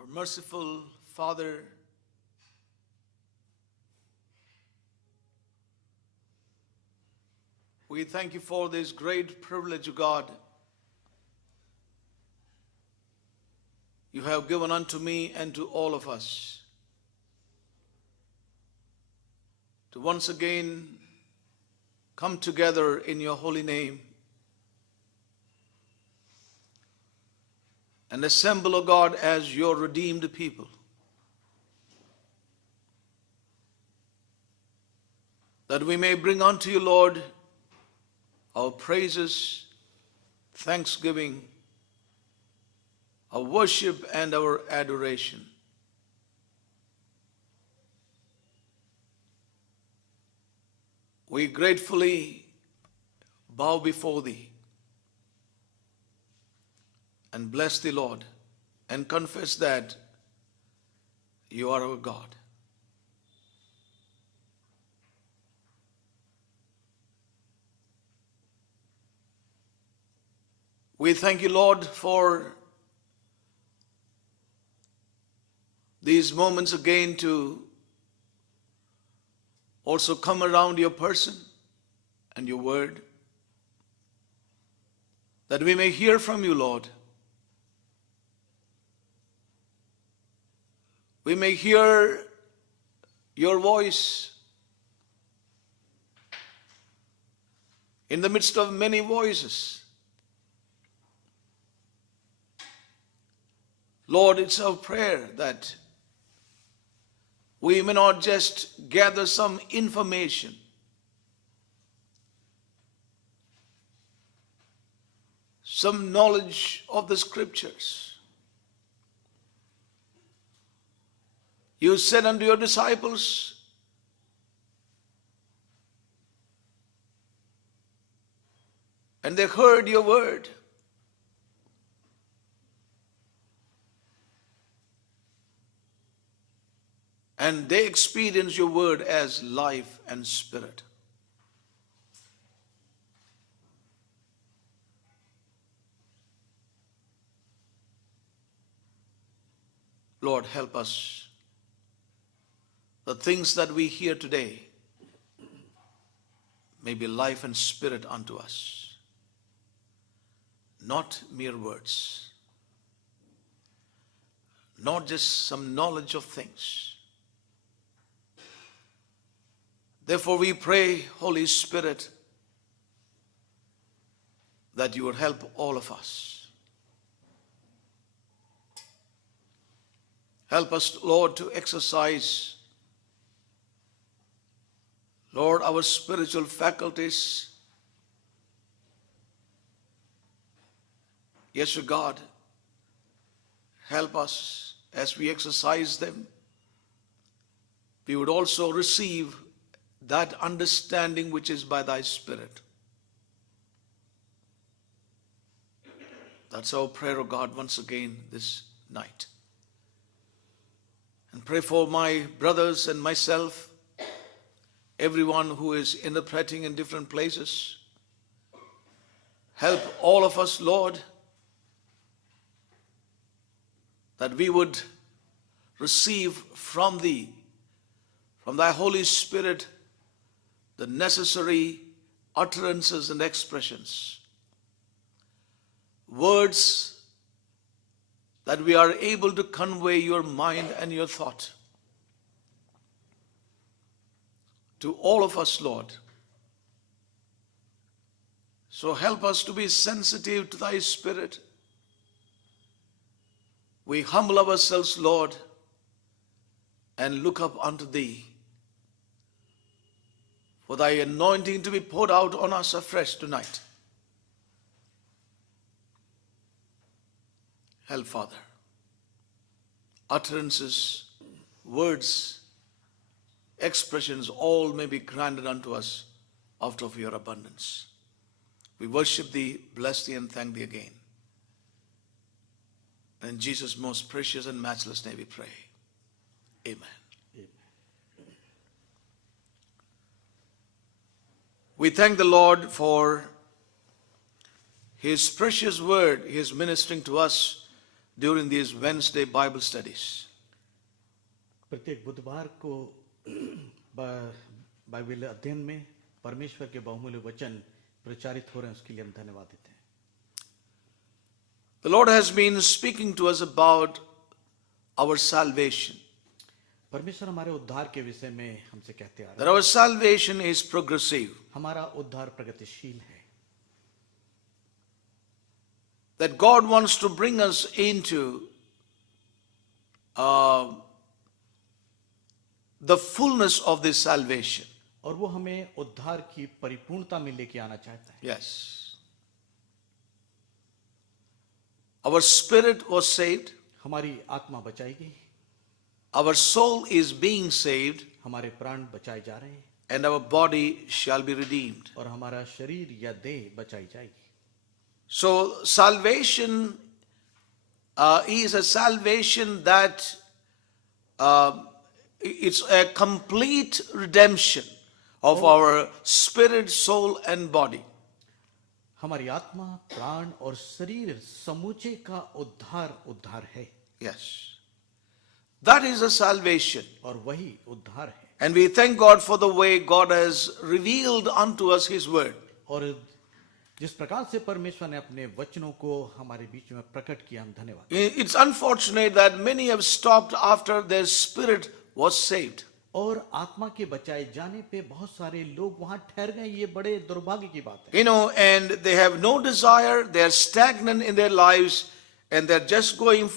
Our merciful Father, we thank you for this great privilege, O God, you have given unto me and to all of us to once again come together in your holy name and assemble, O God, as your redeemed people. That we may bring unto you, Lord, our praises, thanksgiving, our worship, and our adoration. We gratefully bow before thee and bless thee, Lord, and confess that you are our God. We thank you, Lord, for these moments again to also come around your person and your word, that we may hear from you, Lord. We may hear your voice in the midst of many voices. Lord, it's our prayer that we may not just gather some information, some knowledge of the scriptures. You said unto your disciples, and they heard your word. And they experience your word as life and spirit. Lord, help us. The things that we hear today may be life and spirit unto us, not mere words, not just some knowledge of things. Therefore, we pray, Holy Spirit, that you would help all of us. Help us, Lord, to exercise, Lord, our spiritual faculties. Yes, God, help us as we exercise them. We would also receive that understanding which is by thy Spirit. That's our prayer, O God, once again this night. And pray for my brothers and myself, everyone who is interpreting in different places. Help all of us, Lord, that we would receive from thee, from thy Holy Spirit, the necessary utterances and expressions, words that we are able to convey your mind and your thought to all of us, Lord. So help us to be sensitive to thy Spirit. We humble ourselves, Lord, and look up unto thee, for thy anointing to be poured out on us afresh tonight. Help, Father. Utterances, words, expressions, all may be granted unto us out of your abundance. We worship thee, bless thee, and thank thee again. In Jesus' most precious and matchless name we pray. Amen. We thank the Lord for his precious word he is ministering to us during these Wednesday Bible studies. प्रत्येक बुधवार को Bible अध्ययन में परमेश्वर के बहुमूल्य वचन प्रचारित हो रहे हैं, उसके लिए हम धन्यवाद देते हैं। The Lord has been speaking to us about our salvation. परमेश्वर हमारे उद्धार के विषय में हमसे कहते आ That रहे हैं our salvation is progressive. हमारा उद्धार प्रगतिशील है, That God wants to bring us into the fullness of this salvation. और वो हमें उद्धार की परिपूर्णता में लेके आना चाहता है। Yes. Our spirit was saved. हमारी आत्मा बचाई गई, Our soul is being saved. हमारे प्राण बचाए जा रहे हैं, And our body shall be redeemed. और हमारा शरीर या देह बचाई जाएगी। So salvation is a salvation that it's a complete redemption of our spirit, soul and body. हमारी आत्मा, प्राण और शरीर समूचे का उद्धार है, Yes. That is a salvation. और वही उद्धार है। And we thank God for the way God has revealed unto us His word. और जिस प्रकार से परमेश्वर ने अपने वचनों को हमारे बीच में प्रकट किया, हम धन्यवाद। It's unfortunate that many have stopped after their spirit was saved. और आत्मा के बचाए जाने पे बहुत सारे लोग वहां ठहर गए, ये बड़े दुर्भाग्य की बात है। You know, and they have no desire, they are stagnant in their lives, and they're just going,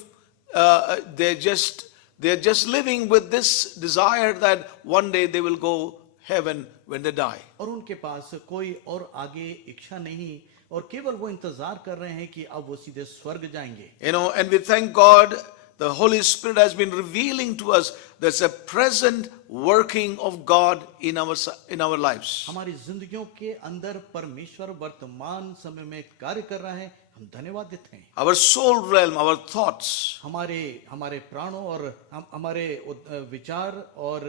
they're just living with this desire that one day they will go heaven when they die. और उनके पास कोई और आगे इच्छा नहीं, और केवल वो इंतजार कर रहे हैं कि अब वो सीधे स्वर्ग जाएंगे। You know, and we thank God, the Holy Spirit has been revealing to us there's a present working of God in our lives. हमारी जिंदगियों के अंदर परमेश्वर वर्तमान समय में कार्य कर रहा है, हम धन्यवाद देते हैं। Our soul realm, our thoughts, हमारे प्राणों और हमारे विचार और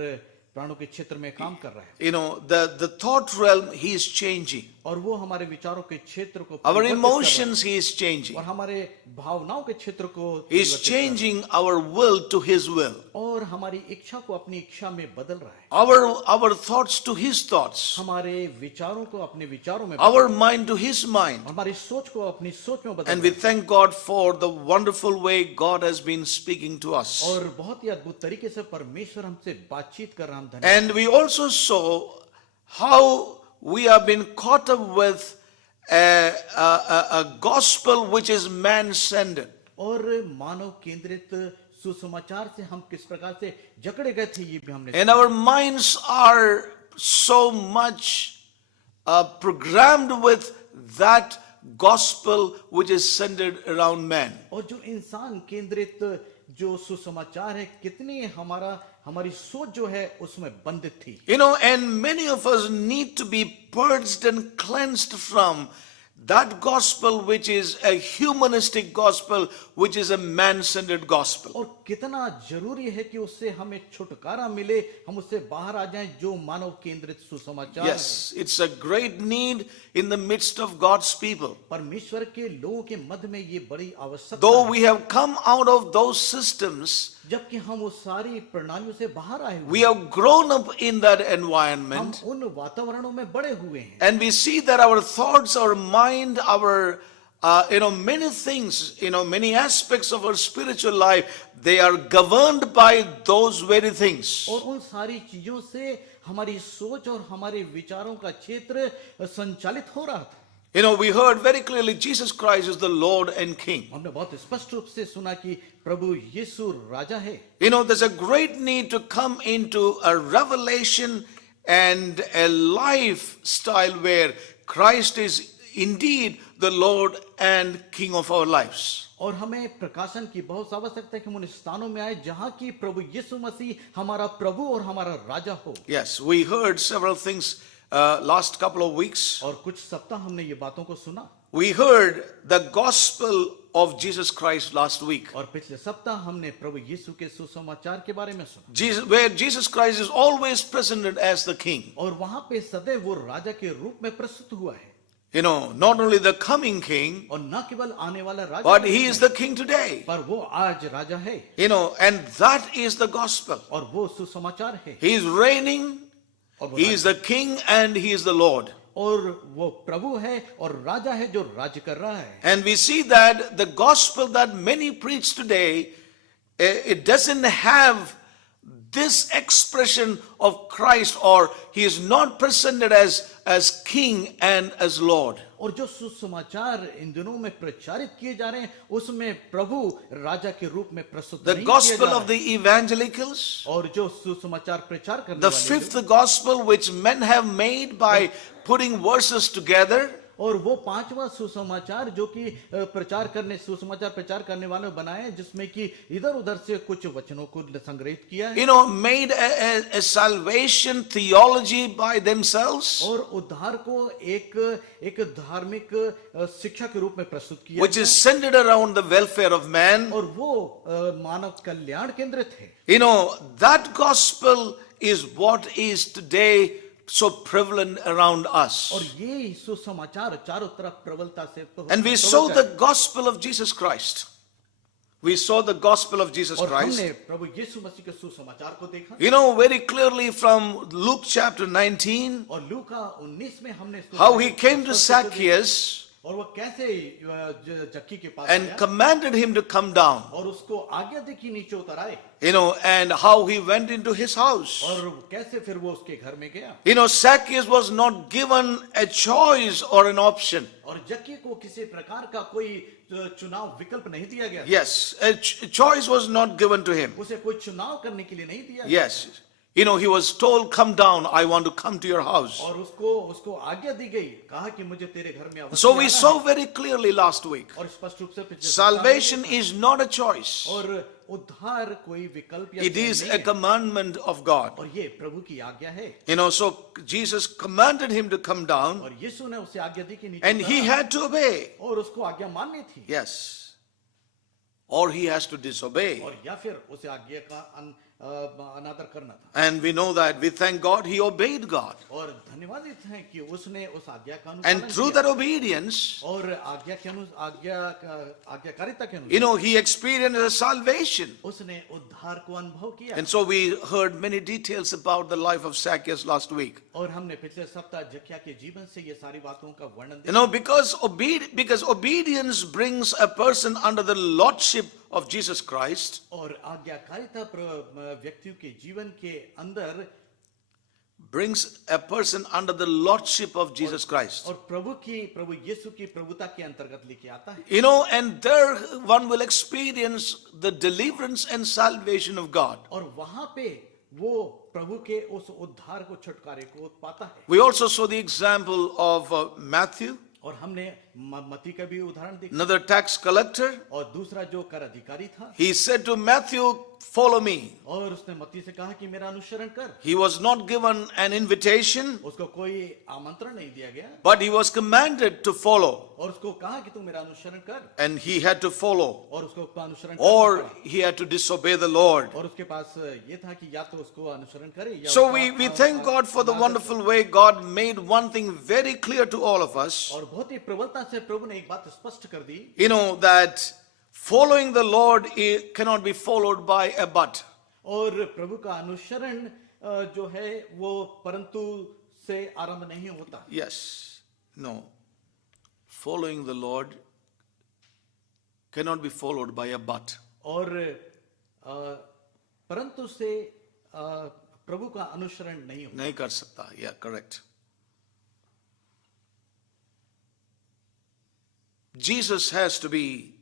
प्राणों के क्षेत्र में काम कर रहा है। you know, the thought realm, He is changing. और वो हमारे विचारों के क्षेत्र को Our परिवर्तित कर रहा है। emotions, He is changing. और हमारे भावनाओं के क्षेत्र को He is परिवर्तित कर रहा है। changing our will to His will. और हमारी इच्छा को अपनी इच्छा में बदल रहा है, Our thoughts to His thoughts. हमारे विचारों को अपने विचारों में Our mind to His mind. हमारी सोच को अपनी सोच में बदल And रहा we है। thank God for the wonderful way God has been speaking to us. और बहुत ही अद्भुत तरीके से परमेश्वर हमसे बातचीत कर रहा है, हम धन्यवाद। And we also saw how we have been caught up with a gospel which is man-centered. और मानव केंद्रित सुसमाचार से हम किस प्रकार से जकड़े गए थे, ये भी हमने And our minds are so much programmed with that gospel which is centered around man. और जो इंसान केंद्रित जो सुसमाचार है, कितनी हमारी सोच जो है उसमें बंधित थी। You know, and many of us need to be purged and cleansed from that gospel which is a humanistic gospel, which is a man-centered gospel. और कितना जरूरी है कि उससे हमें छुटकारा मिले, हम उससे बाहर आ जाएं, जो मानव केंद्रित सुसमाचार Yes, it's a great need in the midst of God's people. है। परमेश्वर के लोगों के मध्य में ये बड़ी आवश्यकता Though है। we have come out of those systems, जबकि हम उस सारी प्रणालियों से बाहर आए हुए we हैं, have grown up in that हम environment, उन वातावरणों में बड़े हुए हैं, and we see that our thoughts, our mind, our many things, many aspects of our spiritual life, they are governed by those very things. और उन सारी चीजों से हमारी सोच और हमारे विचारों का क्षेत्र संचालित हो रहा था। We heard very clearly Jesus Christ is the Lord and King. हमने बहुत स्पष्ट रूप से सुना कि प्रभु यीशु राजा है। There's a great need to come into a revelation and a lifestyle where Christ is indeed the Lord and King of our lives. और हमें प्रकाशन की बहुत आवश्यकता है कि हम उन स्थानों में आए जहां की प्रभु यीशु मसीह हमारा प्रभु और हमारा राजा हो। Yes, we heard several things last couple of weeks. और कुछ सप्ताह हमने ये बातों को सुना। We heard the gospel of Jesus Christ last week. और पिछले सप्ताह हमने प्रभु यीशु के सुसमाचार के बारे में सुना, Where Jesus Christ is always presented as the King. और वहां पे सदैव वो राजा के रूप में प्रस्तुत हुआ है। You know, not only the coming king, और न केवल आने वाला राजा but है, he is the king today. पर वो आज राजा है You know, and that is the gospel. और वो सुसमाचार है He is reigning, और वो he is the king, and he is the Lord. और वो प्रभु है और राजा है जो राज्य कर रहा है. And we see that the gospel that many preach today, it doesn't have this expression of Christ, or he is not presented as king and as Lord. और जो सुसमाचार इन दिनों में प्रचारित किए जा रहे हैं उसमें प्रभु राजा के रूप में प्रस्तुत The नहीं किया gospel जा of रहा the evangelicals, और जो सुसमाचार प्रचार करने the वाले fifth gospel which men have made by putting verses together, और वो पांचवा सुसमाचार जो कि सुसमाचार प्रचार करने वाले बनाए जिसमें कि इधर उधर से कुछ वचनों को संग्रहित किया है you know, made a salvation theology by themselves, और उद्धार को एक धार्मिक शिक्षा के रूप में प्रस्तुत किया which is centered around the welfare of man. और वो मानव कल्याण केंद्रित है. You know, that gospel is what is today so prevalent around us. और ये सुसमाचार चारों तरफ प्रबलता से And we saw the gospel of Jesus Christ. We saw the gospel of Jesus और Christ. हमने प्रभु यीशु मसीह के सुसमाचार को देखा You know very clearly from Luke chapter 19 और लूका 19 में हमने how he came to सुसमाचार को देखा Zacchaeus और वो कैसे जक्की के पास and आया commanded him to come down. और उसको आज्ञा दी कि नीचे उतर आए You know, and how he went into his house. और कैसे फिर वो उसके घर में गया You know, Zacchaeus was not given a choice or an option. और जक्की को किसी प्रकार का कोई चुनाव विकल्प नहीं दिया गया Yes, a choice was not given to him. उसे कोई चुनाव करने के लिए नहीं दिया गया Yes. You know, he was told, come down, I want to come to your house. और उसको आज्ञा दी गई कहा कि मुझे तेरे घर में अवश्य So we आना saw है। very clearly last week, और स्पष्ट रूप से पिछले salvation सप्ताह में is not a choice. और उद्धार कोई विकल्प या It चयन is नहीं a है। commandment of God. और ये प्रभु की आज्ञा है You know, so Jesus commanded him to come down और यीशु ने उसे आज्ञा दी कि नीचे and he उतर आ। had to obey. और उसको आज्ञा माननी थी Yes. Or he has to disobey. और या फिर उसे आज्ञा का अनादर करना था And we know that. We thank God he obeyed God. और धन्यवादित हैं कि उसने उस आज्ञा का And अनुपालन through किया that obedience, और आज्ञाकारिता के you अनुसार know, he experienced a salvation. उसने उद्धार को अनुभव किया And so we heard many details about the life of Zacchaeus last week. और हमने पिछले सप्ताह जक्किया के जीवन से ये सारी बातों का वर्णन You know, because obedience brings a person under the lordship of Jesus Christ. और आज्ञाकारिता व्यक्तियों के जीवन के अंदर Brings a person under the lordship of Jesus Christ. और प्रभु यीशु की प्रभुता के अंतर्गत लेके आता है You know, and there one will experience the deliverance and salvation of God. और वहां पे वो प्रभु के उस उद्धार को छुटकारे को पाता है We also saw the example of Matthew, और हमने मत्ती का भी उदाहरण देखा another tax collector. और दूसरा जो कर अधिकारी था He said to Matthew, follow me. और उसने मत्ती से कहा कि मेरा अनुसरण कर He was not given an invitation, उसको कोई आमंत्रण नहीं दिया गया but he was commanded to follow. और उसको कहा कि तू मेरा अनुसरण कर And he had to follow, और उसको अनुसरण करना or पड़ा। he had to disobey the Lord. और उसके पास ये था कि या तो उसको अनुसरण करे या So उसका we thank God for the another wonderful way God made one thing very clear to all of us. और बहुत ही प्रबलता से प्रभु ने एक बात स्पष्ट कर दी You know, that following the Lord cannot be followed by a but. और प्रभु का अनुसरण जो है वो परंतु से आरंभ नहीं होता Yes. No. Following the Lord cannot be followed by a but. और परंतु से प्रभु का अनुसरण नहीं होता नहीं कर सकता. Yeah, correct. Jesus has to be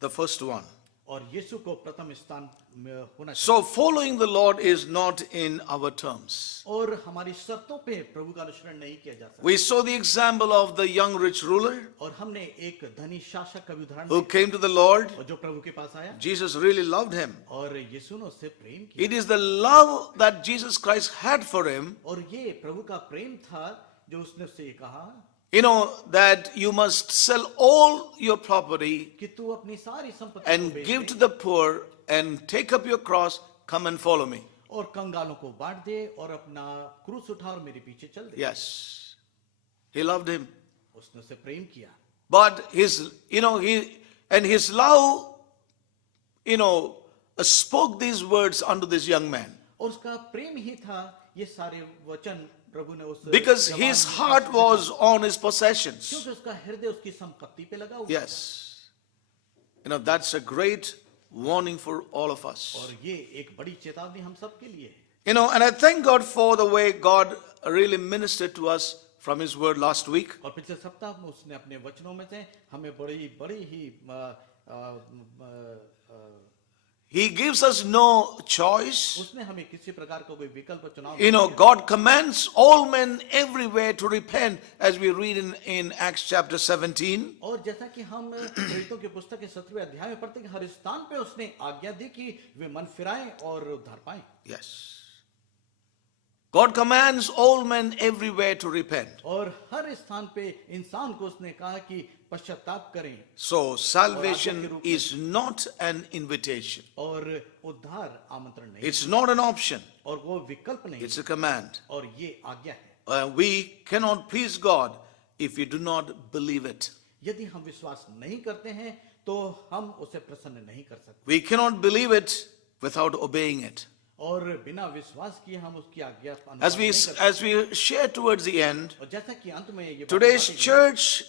the first one. और यीशु को प्रथम स्थान में होना चाहिए So following the Lord is not in our terms. और हमारी शर्तों पे प्रभु का अनुसरण नहीं किया जा सकता We saw the example of the young rich ruler और हमने एक धनी शासक का भी उदाहरण who देखा came to the Lord. और जो प्रभु के पास आया Jesus really loved him. और यीशु ने उससे प्रेम किया It is the love that Jesus Christ had for him, और ये प्रभु का प्रेम था जो उसने उससे ये कहा you know, that you must sell all your property कि तू अपनी सारी संपत्ति को and बेच give they to the poor and take up your cross, come and follow me. और कंगालों को बांट दे और अपना क्रूस उठा और मेरे पीछे चल दे Yes. He loved him. उसने उसे प्रेम किया, But his love, spoke these words unto this young man. और उसका प्रेम ही था ये सारे वचन प्रभु ने उस Because जवान his के heart साथ was कहा। on his possessions. क्योंकि उसका हृदय उसकी संपत्ति पे लगा हुआ था। Yes. That's a great warning for all of us. और ये एक बड़ी चेतावनी हम सब के लिए है। And I thank God for the way God really ministered to us from his word last week. और पिछले सप्ताह में उसने अपने वचनों में से हमें बड़ी बड़ी ही He gives us no choice. उसने हमें किसी प्रकार का कोई विकल्प चुनाव नहीं दिया। God commands all men everywhere to repent, as we read in Acts chapter 17. और जैसा कि हम प्रेरितों की पुस्तक के 17वें अध्याय में पढ़ते हैं कि हर स्थान पे उसने आज्ञा दी कि वे मन फिराएं और उद्धार पाएं। Yes. God commands all men everywhere to repent. और हर स्थान पे इंसान को उसने कहा कि पश्चाताप करें। So salvation is not an invitation. और उद्धार आमंत्रण नहीं, It's not an option. और वो विकल्प नहीं, It's a command. और ये आज्ञा है। We cannot please God if we do not believe it. यदि हम विश्वास नहीं करते हैं तो हम उसे प्रसन्न नहीं कर सकते, We cannot believe it without obeying it. और बिना विश्वास किए हम उसकी आज्ञा का As अनुपालन we नहीं कर सकते। as we share towards the end, और जैसा कि अंत में ये बात today's बताई गई, church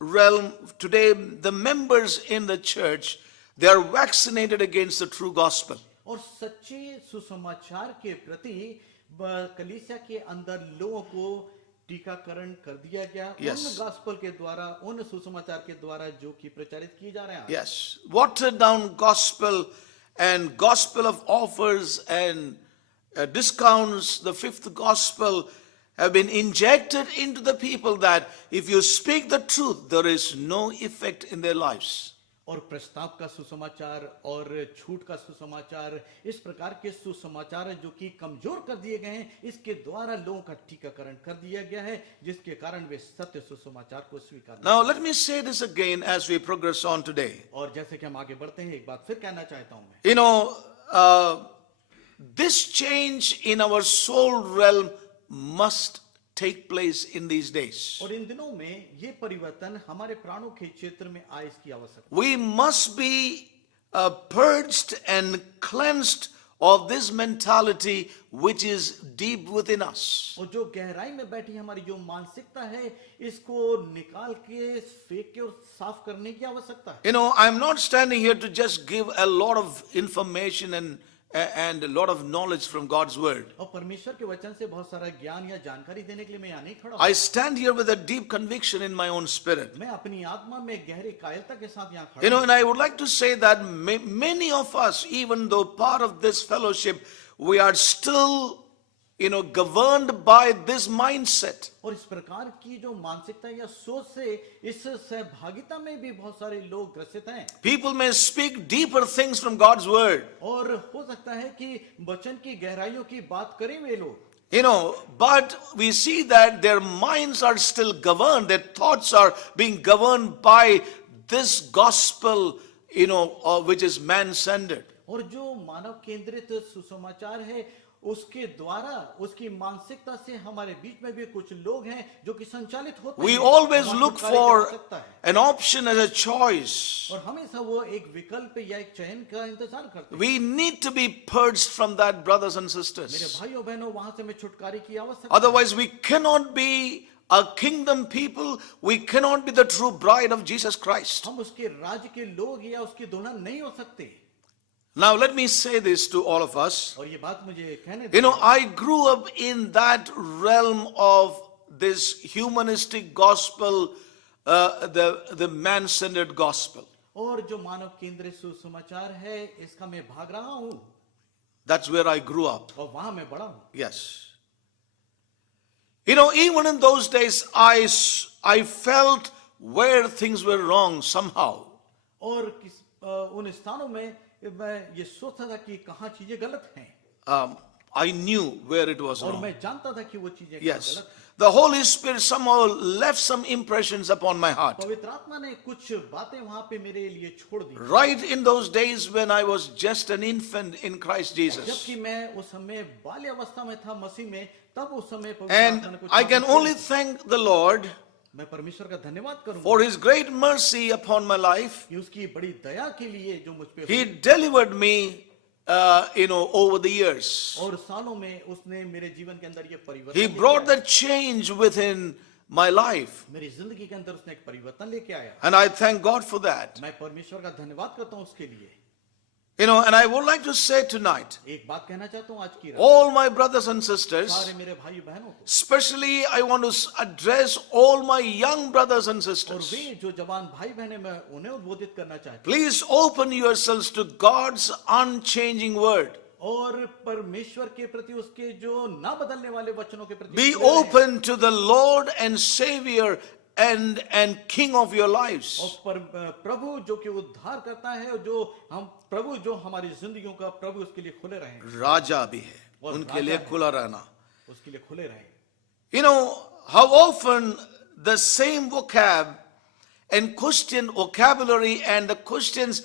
realm, today the members in the church, they are vaccinated against the true gospel. और सच्चे सुसमाचार के प्रति कलीसिया के अंदर लोगों को टीकाकरण कर दिया गया Yes. उन गॉस्पेल के द्वारा, उन सुसमाचार के द्वारा जो कि प्रचारित किए जा रहे हैं। Yes, watered down gospel and gospel of offers and discounts, the fifth gospel, have been injected into the people that if you speak the truth, there is no effect in their lives. और प्रस्ताव का सुसमाचार और छूट का सुसमाचार, इस प्रकार के सुसमाचार जो कि कमजोर कर दिए गए हैं, इसके द्वारा लोगों का टीकाकरण कर दिया गया है, जिसके कारण वे सत्य सुसमाचार को स्वीकार। Now let me say this again as we progress on today. और जैसे कि हम आगे बढ़ते हैं, एक बात फिर कहना चाहता हूं मैं, This change in our soul realm must take place in these days. और इन दिनों में ये परिवर्तन हमारे प्राणों के क्षेत्र में आए, इसकी आवश्यकता। We must be purged and cleansed of this mentality which is deep within us. और जो गहराई में बैठी हमारी जो मानसिकता है, इसको निकाल के फेंक के और साफ करने की आवश्यकता है। I'm not standing here to just give a lot of information and a lot of knowledge from God's word. और परमेश्वर के वचन से बहुत सारा ज्ञान या जानकारी देने के लिए मैं यहाँ नहीं खड़ा हूँ। I stand here with a deep conviction in my own spirit. मैं अपनी आत्मा में गहरी कायरता के साथ यहाँ खड़ा हूँ। And I would like to say that many of us, even though part of this fellowship, we are still, governed by this mindset. और इस प्रकार की जो मानसिकता या सोच से इस सहभागिता में भी बहुत सारे लोग ग्रसित हैं। People may speak deeper things from God's word. और हो सकता है कि वचन की गहराइयों की बात करें वे लोग, But we see that their minds are still governed, their thoughts are being governed by this gospel, which is man-centered. और जो मानव केंद्रित सुसमाचार है उसके द्वारा, उसकी मानसिकता से हमारे बीच में भी कुछ लोग हैं जो कि संचालित होते We हैं। always हमारी look छुटकारे की for आवश्यकता है। an option as a choice. और हमेशा वो एक विकल्प या एक चयन का इंतजार करते हैं। We need to be purged from that, brothers and मेरे sisters. भाइयों बहनों, वहां से हमें छुटकारे की आवश्यकता है। Otherwise, we cannot be a kingdom people. We cannot be the true bride of Jesus Christ. हम उसके राज्य के लोग या उसकी दुल्हन नहीं हो सकते। Now, let me say this to all of us. और ये बात मुझे कहने दे। I grew up in that realm of this humanistic gospel, the man-centered gospel. और जो मानव केंद्रित सुसमाचार है, इसका मैं भाग रहा हूँ, That's where I grew up. और वहां मैं बड़ा हूँ। Yes. Even in those days, I felt where things were wrong somehow. और उन स्थानों में मैं ये सोचता था कि कहाँ चीजें गलत हैं, I knew where it was और wrong. मैं जानता था कि वो चीजें Yes. गलत हैं। The Holy Spirit somehow left some impressions upon my heart. पवित्र आत्मा ने कुछ बातें वहां पे मेरे लिए छोड़ दी। Right in those days when I was just an infant in Christ Jesus. जबकि मैं उस समय बाल्य अवस्था में था मसीह में, तब उस समय पवित्र आत्मा And ने कुछ I बातें can छोड़ only the. thank the Lord मैं परमेश्वर का धन्यवाद करूंगा for His great mercy upon my life. कि उसकी बड़ी दया के लिए जो मुझ पे He हुई delivered me, over the years. और सालों में उसने मेरे जीवन के अंदर ये He परिवर्तन लेके brought आया। that change within my life. मेरी जिंदगी के अंदर उसने एक परिवर्तन लेके आया। And I thank God for that. मैं परमेश्वर का धन्यवाद करता हूँ उसके लिए। And I would like to say tonight, एक बात कहना चाहता हूँ आज की रात all my brothers and sisters, सारे मेरे भाई बहनों को, especially I want to address all my young brothers and और sisters. वे जो जवान भाई बहने मैं उन्हें उद्बोधित करना चाहता हूँ Please open yourselves to God's unchanging word. और परमेश्वर के प्रति उसके जो ना बदलने वाले वचनों के प्रति Be खुले रहें। open to the Lord and Savior and King of your lives. और प्रभु जो कि उद्धार करता है और जो हम प्रभु जो हमारी जिंदगियों का प्रभु उसके लिए खुले रहें, राजा भी है, और उनके राजा लिए है। खुला रहना. उसके लिए खुले रहें। How often the same vocab and Christian vocabulary and the questions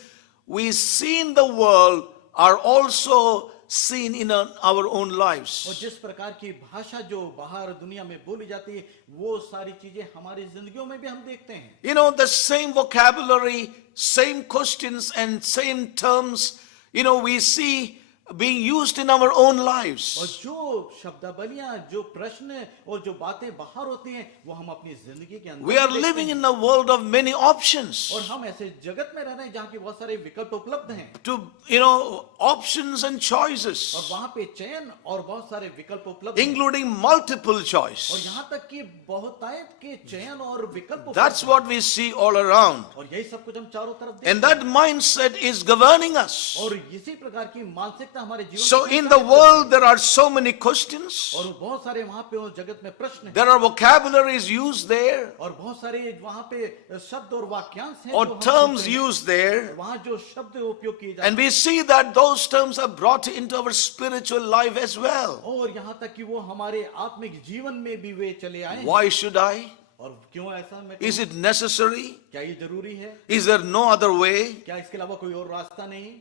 we see in the world are also seen in our own और lives. जिस प्रकार की भाषा जो बाहर दुनिया में बोली जाती है वो सारी चीजें हमारी जिंदगियों में भी हम देखते हैं। The same vocabulary, same questions and same terms, we see being used in our own और lives. जो शब्दावलियां जो प्रश्न और जो बातें बाहर होती हैं वो हम अपनी जिंदगी के अंदर We are भी देखते living हैं। in a world of many options. और हम ऐसे जगत में रह रहे हैं जहाँ की बहुत सारे विकल्प उपलब्ध हैं To, options and choices, और वहाँ पे चयन और बहुत सारे विकल्प उपलब्ध हैं including multiple और choice. यहाँ तक कि बहुतायत के चयन और विकल्प उपलब्ध That's हैं। what we see all around. और यही सब कुछ हम चारों तरफ देखते And that mindset is governing हैं us. और इसी प्रकार की मानसिकता हमारे जीवन So को in the संचालित world, करती there are so many questions. है। और बहुत सारे वहाँ पे उस जगत में प्रश्न हैं There are vocabularies used there, और बहुत सारे वहाँ पे शब्द और वाक्यांश हैं or जो हम terms सुनते हैं। used there. वहाँ जो शब्द उपयोग किए जाते And we see that those terms are brought into our spiritual life as well. हैं और यहाँ तक कि वो हमारे आत्मिक जीवन में भी वे चले आए हैं। Why should I? और क्यों ऐसा मैं Is कहूँ? it necessary? क्या ये जरूरी है? Is there no other way? क्या इसके अलावा कोई और रास्ता नहीं?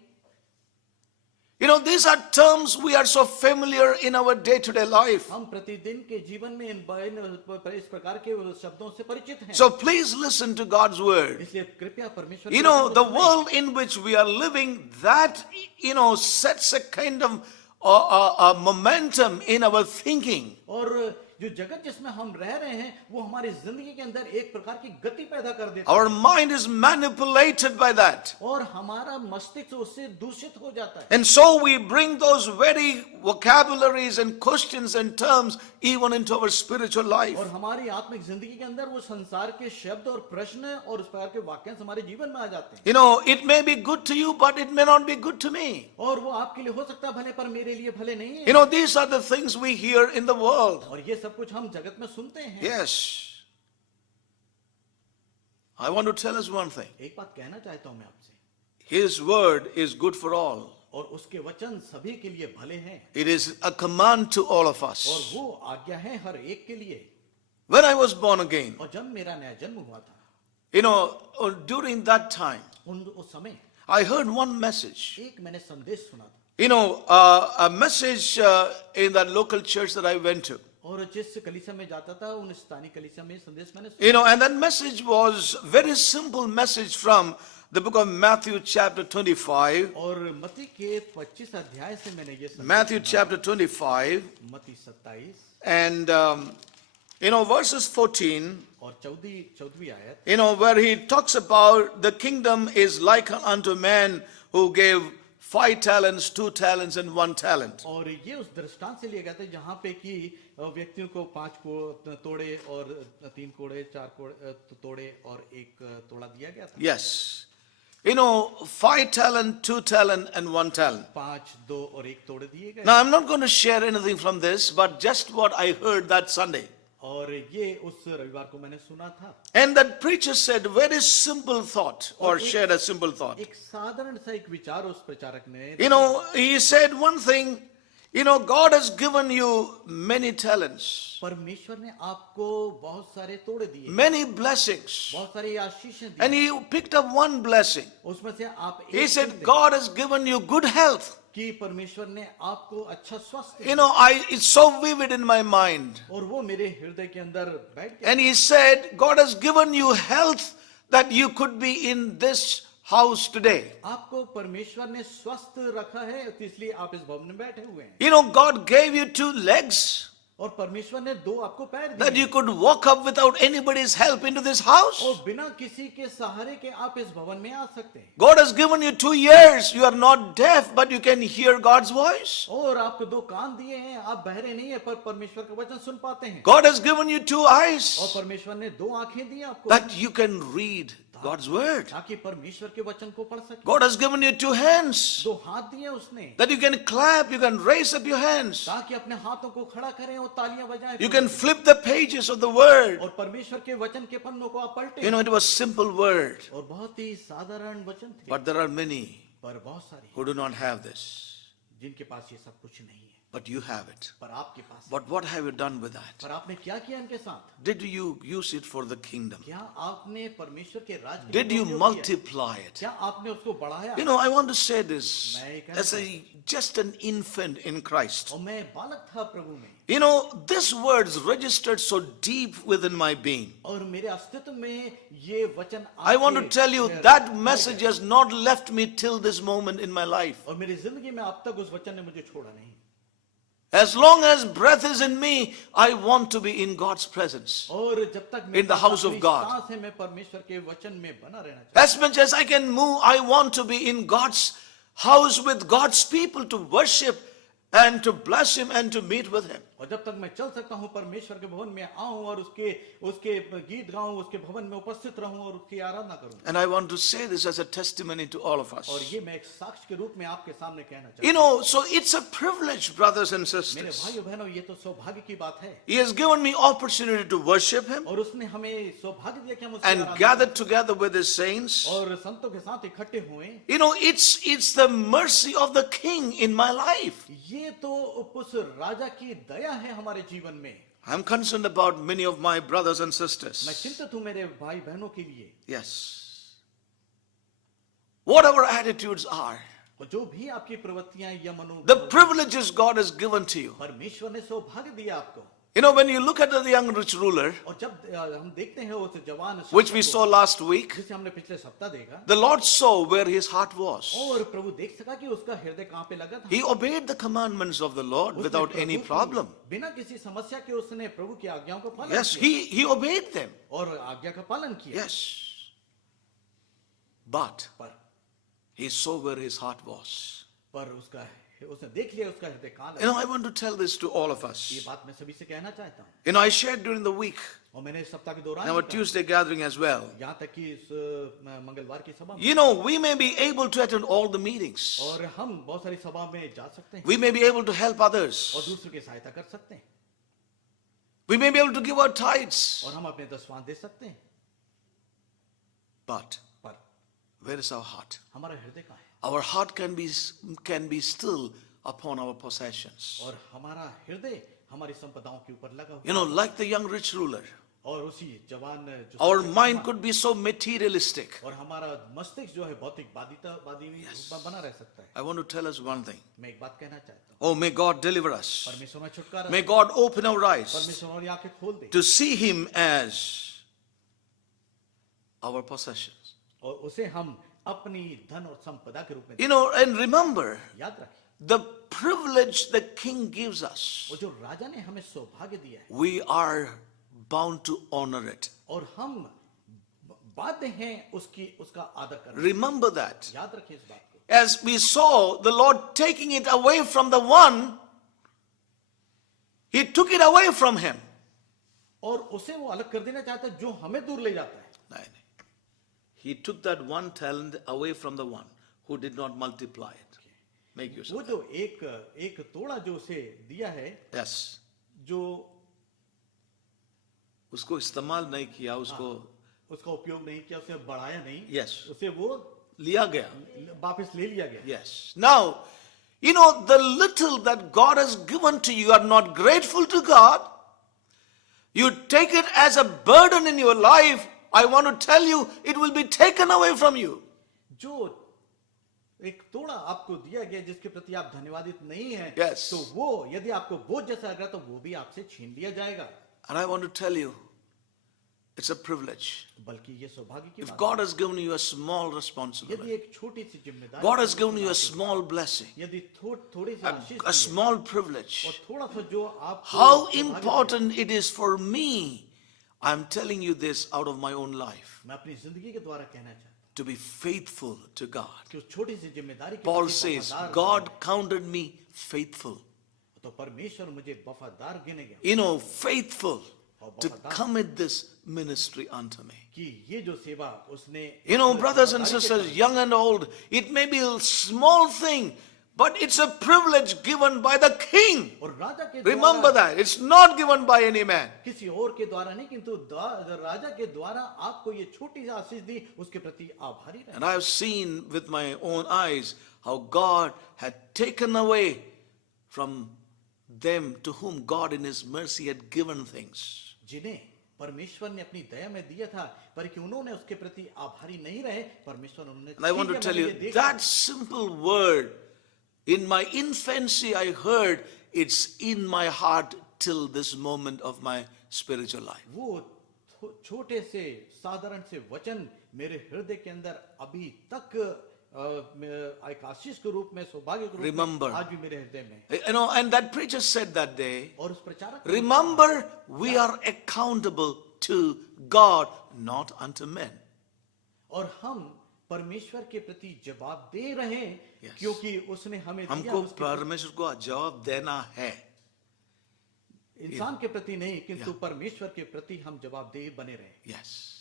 These are terms we are so familiar in our day-to-day life. हम प्रतिदिन के जीवन में इस प्रकार के शब्दों से परिचित हैं। So please listen to God's word. इसलिए कृपया परमेश्वर The के वचन को world in which we are living, that, sets a kind of momentum in our thinking. सुनाएं। और जो जगत जिसमें हम रह रहे हैं वो हमारी जिंदगी के अंदर एक प्रकार की गति पैदा कर देता Our है mind is manipulated by that. और हमारा मस्तिष्क उससे दूषित हो जाता है। And so we bring those very vocabularies and questions and terms even into our spiritual life. और हमारी आत्मिक जिंदगी के अंदर वो संसार के शब्द और प्रश्न और उस प्रकार के वाक्यांश हमारे जीवन में आ जाते हैं। It may be good to you, but it may not be good to me. और वो आपके लिए हो सकता है भले पर मेरे लिए भले नहीं है। These are the things we hear in the world. और ये सब कुछ हम जगत में सुनते हैं। Yes. I want to tell us one thing. एक बात कहना चाहता हूं मैं आपसे, His word is good for all. और उसके वचन सभी के लिए भले हैं It is a command to all of और us. वो आज्ञा है हर एक के लिए। When I was born again, और जब मेरा नया जन्म हुआ था during that time, उस समय I heard one message. एक मैंने संदेश सुना था A message in that local church that I went to. और जिस कलीसिया में जाता था उन स्थानीय कलीसिया में संदेश मैंने सुना। And that message was very simple message from the book of Matthew chapter 25. और मत्ती के 25 अध्याय से मैंने ये संदेश Matthew सुना। chapter 25 मत्ती 27 and verses 14, और 14वीं आयत, where he talks about the kingdom is like unto a man who gave 5 talents, 2 talents and 1 talent. और ये उस दृष्टांत से लिया गया था जहाँ पे कि व्यक्तियों को 5 तोड़े और 3 कोड़े 4 तोड़े और 1 तोड़ा दिया गया था। Yes. 5 talent, 2 talent and 1 talent. 5, 2 और 1 तोड़े दिए गए। Now I'm not going to share anything from this, but just what I heard that Sunday. और ये उस रविवार को मैंने सुना था। And that preacher said very simple thought or shared a simple thought. एक साधारण सा एक विचार उस प्रचारक ने, He said one thing, God has given you many talents, परमेश्वर ने आपको बहुत सारे तोड़े दिए, many blessings. बहुत सारी आशीषें दी। And he picked up one blessing. उसमें से आप He एक said, चुनते। God has given you good health. कि परमेश्वर ने आपको अच्छा स्वास्थ्य You know, it's so vivid in my mind. दिया। और वो मेरे हृदय के अंदर बैठ गया। And he said, God has given you health that you could be in this house today. आपको परमेश्वर ने स्वस्थ रखा है, तो इसलिए आप इस भवन में बैठे हुए हैं। You know, God gave you 2 legs और परमेश्वर ने 2 आपको पैर that दिए you could walk up without anybody's help into this house. और बिना किसी के सहारे के आप इस भवन में आ सकते हैं। God has given you 2 ears. You are not deaf, but you can hear God's voice. और आपको 2 कान दिए हैं, आप बहरे नहीं है पर परमेश्वर का वचन सुन पाते हैं। God has given you 2 eyes और परमेश्वर ने 2 आंखें दी आपको that you can read God's word. ताकि परमेश्वर के वचन को पढ़ सके। God has given you 2 hands 2 हाथ दिए उसने that you can clap, you can raise up your hands. ताकि अपने हाथों को खड़ा करें और तालियां बजाएं। You can flip the pages of the word. और परमेश्वर के वचन के पन्नों को आप पलटें। You know, it was simple word, और बहुत ही साधारण वचन थे, but there are many पर बहुत सारे who do not have this. जिनके पास ये सब कुछ नहीं है, But you have it. पर आपके पास है। But what have you done with that? पर आपने क्या किया इनके साथ? Did you use it for the kingdom? क्या आपने परमेश्वर के राज्य के Did लिए you उपयोग किया? multiply it? क्या आपने उसको बढ़ाया? You know, I want to say this मैं ये कहना as just an infant in Christ. और मैं बालक था प्रभु में, You know, these words registered so deep within my being. और मेरे अस्तित्व में ये वचन I want to आपके tell you में that रह message गए। has not left me till this moment in my life. और मेरी जिंदगी में अब तक उस वचन ने मुझे छोड़ा नहीं। As long as breath is in me, I want to be in God's presence. और जब तक In the मेरे house पास of अपनी God. सांस है, मैं परमेश्वर के वचन में बना रहना चाहता As much as I can move, I want to be in God's house with God's people to worship and to bless Him and to meet with Him. और जब तक मैं चल सकता हूँ परमेश्वर के भवन में आऊं और उसके गीत गाऊं, उसके भवन में उपस्थित रहूं और उसकी आराधना करूं। And I want to say this as a testimony to all of us. और ये मैं एक साक्ष्य के रूप में आपके सामने कहना चाहता You हूं। know, so it's a privilege, brothers and मेरे sisters. भाइयों बहनों, ये तो सौभाग्य की बात है He has given me opportunity to worship Him और उसने हमें सौभाग्य दिया कि हम उसकी and आराधना gather करें together with His saints. और संतों के साथ इकट्ठे हुए। You know, it's the mercy of the King in my life. ये तो उस राजा की दया है हमारे जीवन में। I'm concerned about many of my brothers and मैं sisters. चिंतित हूँ मेरे भाई बहनों के लिए। Yes. What our attitudes are, और जो भी आपकी प्रवृत्तियां या the मनो privileges God has given to you. परमेश्वर ने सौभाग्य दिया आपको। You know, when you look at the young rich ruler, और जब हम देखते हैं उस जवान which शासक we को, saw last week, जिसे हमने पिछले सप्ताह देखा, the Lord saw where his heart was. और प्रभु देख सका कि उसका हृदय कहाँ पे लगा था। He obeyed the commandments of the Lord उसने without प्रभु any की problem. बिना किसी समस्या के उसने प्रभु की आज्ञाओं का पालन Yes, किया he obeyed them. और आज्ञा का पालन किया। Yes. But पर he saw where his heart was. उसने देख लिया उसका हृदय कहाँ You know, लगा। I want to tell this to all of ये us. बात मैं सभी से कहना चाहता हूँ You know, I shared during the week और मैंने इस सप्ताह के in दौरान our भी कहा, Tuesday gathering as well. यहाँ तक कि इस मंगलवार की सभा में, You know, we may be able to attend all the meetings. और हम बहुत सारी सभा में जा सकते हैं We may be able to help और others. दूसरों की सहायता कर सकते हैं We may be able to give our tithes. और हम अपने दसवां दे सकते हैं, But पर where is our heart? हमारा हृदय कहाँ है? Our heart can be still upon our possessions. और हमारा हृदय हमारी संपदाओं के ऊपर लगा You हुआ know, like the young rich ruler, और उसी जवान जो our सबसे mind जवान- could be so materialistic. और हमारा मस्तिष्क जो है भौतिकवादी बना रह सकता है। I want to tell us one thing. मैं एक बात कहना चाहता हूँ, Oh, may God deliver us. परमेश्वर में छुटकारा May they. God open our eyes परमेश्वर हमारी आंखें खोल दे to see Him as our possessions. और उसे हम अपनी धन और संपदा के रूप में You know, and remember याद रखें। the privilege the King gives us. और जो राजा ने हमें सौभाग्य दिया है We are bound to honor it. और हम बाध्य हैं उसका आदर करने। Remember that. याद रखें इस बात को। As we saw the Lord taking it away from the one, He took it away from him. और उसे वो अलग कर देना चाहता है जो हमें दूर ले जाता है। No, no. He took that one talent away from the one who did not multiply it. Make use वो of it. जो एक तोड़ा जो उसे दिया है, Yes. जो उसको इस्तेमाल नहीं किया, उसको उसका उपयोग नहीं किया, उसे बढ़ाया नहीं, Yes. उसे वो लिया गया. वापस ले लिया गया। Yes. Now, you know, the little that God has given to you, you are not grateful to God. You take it as a burden in your life. I want to tell you, it will be taken away from you. जो एक तोड़ा आपको दिया गया जिसके प्रति आप धन्यवादित नहीं हैं, Yes. तो वो यदि आपको बोझ जैसा लग रहा है तो वो भी आपसे छीन लिया जाएगा। And I want to tell you, it's a privilege. बल्कि ये सौभाग्य की If बात God has given you a small है। यदि responsibility, एक छोटी सी जिम्मेदारी, God has given you a small blessing, यदि थोड़ी सी a आशीष दी है, small और privilege, थोड़ा सा जो आपको how सौभाग्य दिया, important it is for me. I'm telling you this out of my own life, मैं अपनी जिंदगी के द्वारा कहना चाहता हूँ to be faithful to God. कि उस छोटी सी जिम्मेदारी के Paul प्रति says, वफादार God counted me faithful. तो परमेश्वर मुझे वफादार गिने गया You know, faithful to commit this ministry unto me. कि ये जो सेवा उसने, You know, brothers and वफादारी के sisters, साथ- young and old, it may be a small thing, but it's a privilege given by the king. और राजा के Remember द्वारा, that. It's not given by any man. किसी और के द्वारा नहीं, किंतु राजा के द्वारा आपको ये छोटी सी आशीष दी, उसके प्रति आभारी रहे। And I have seen with my own eyes how God had taken away from them to whom God in His mercy had given things. जिन्हें परमेश्वर ने अपनी दया में दिया था, पर कि उन्होंने उसके प्रति आभारी नहीं रहे, परमेश्वर उन्होंने And I want to tell you, that simple word, in my infancy I heard, it's in my heart till this moment of my spiritual life. वो छोटे से साधारण से वचन मेरे हृदय के अंदर अभी तक एक आशीष के रूप में, सौभाग्य के रूप Remember. में आज भी मेरे हृदय में। You know, and that preacher said that day, और उस प्रचारक ने remember, we are accountable to God, not unto men. और हम परमेश्वर के प्रति जवाब दे रहे हैं, Yes. क्योंकि उसने हमें दिया, हमको उसके परमेश्वर को जवाब देना है. इंसान के प्रति नहीं, किंतु परमेश्वर के प्रति हम जवाबदेह बने रहे। Yes.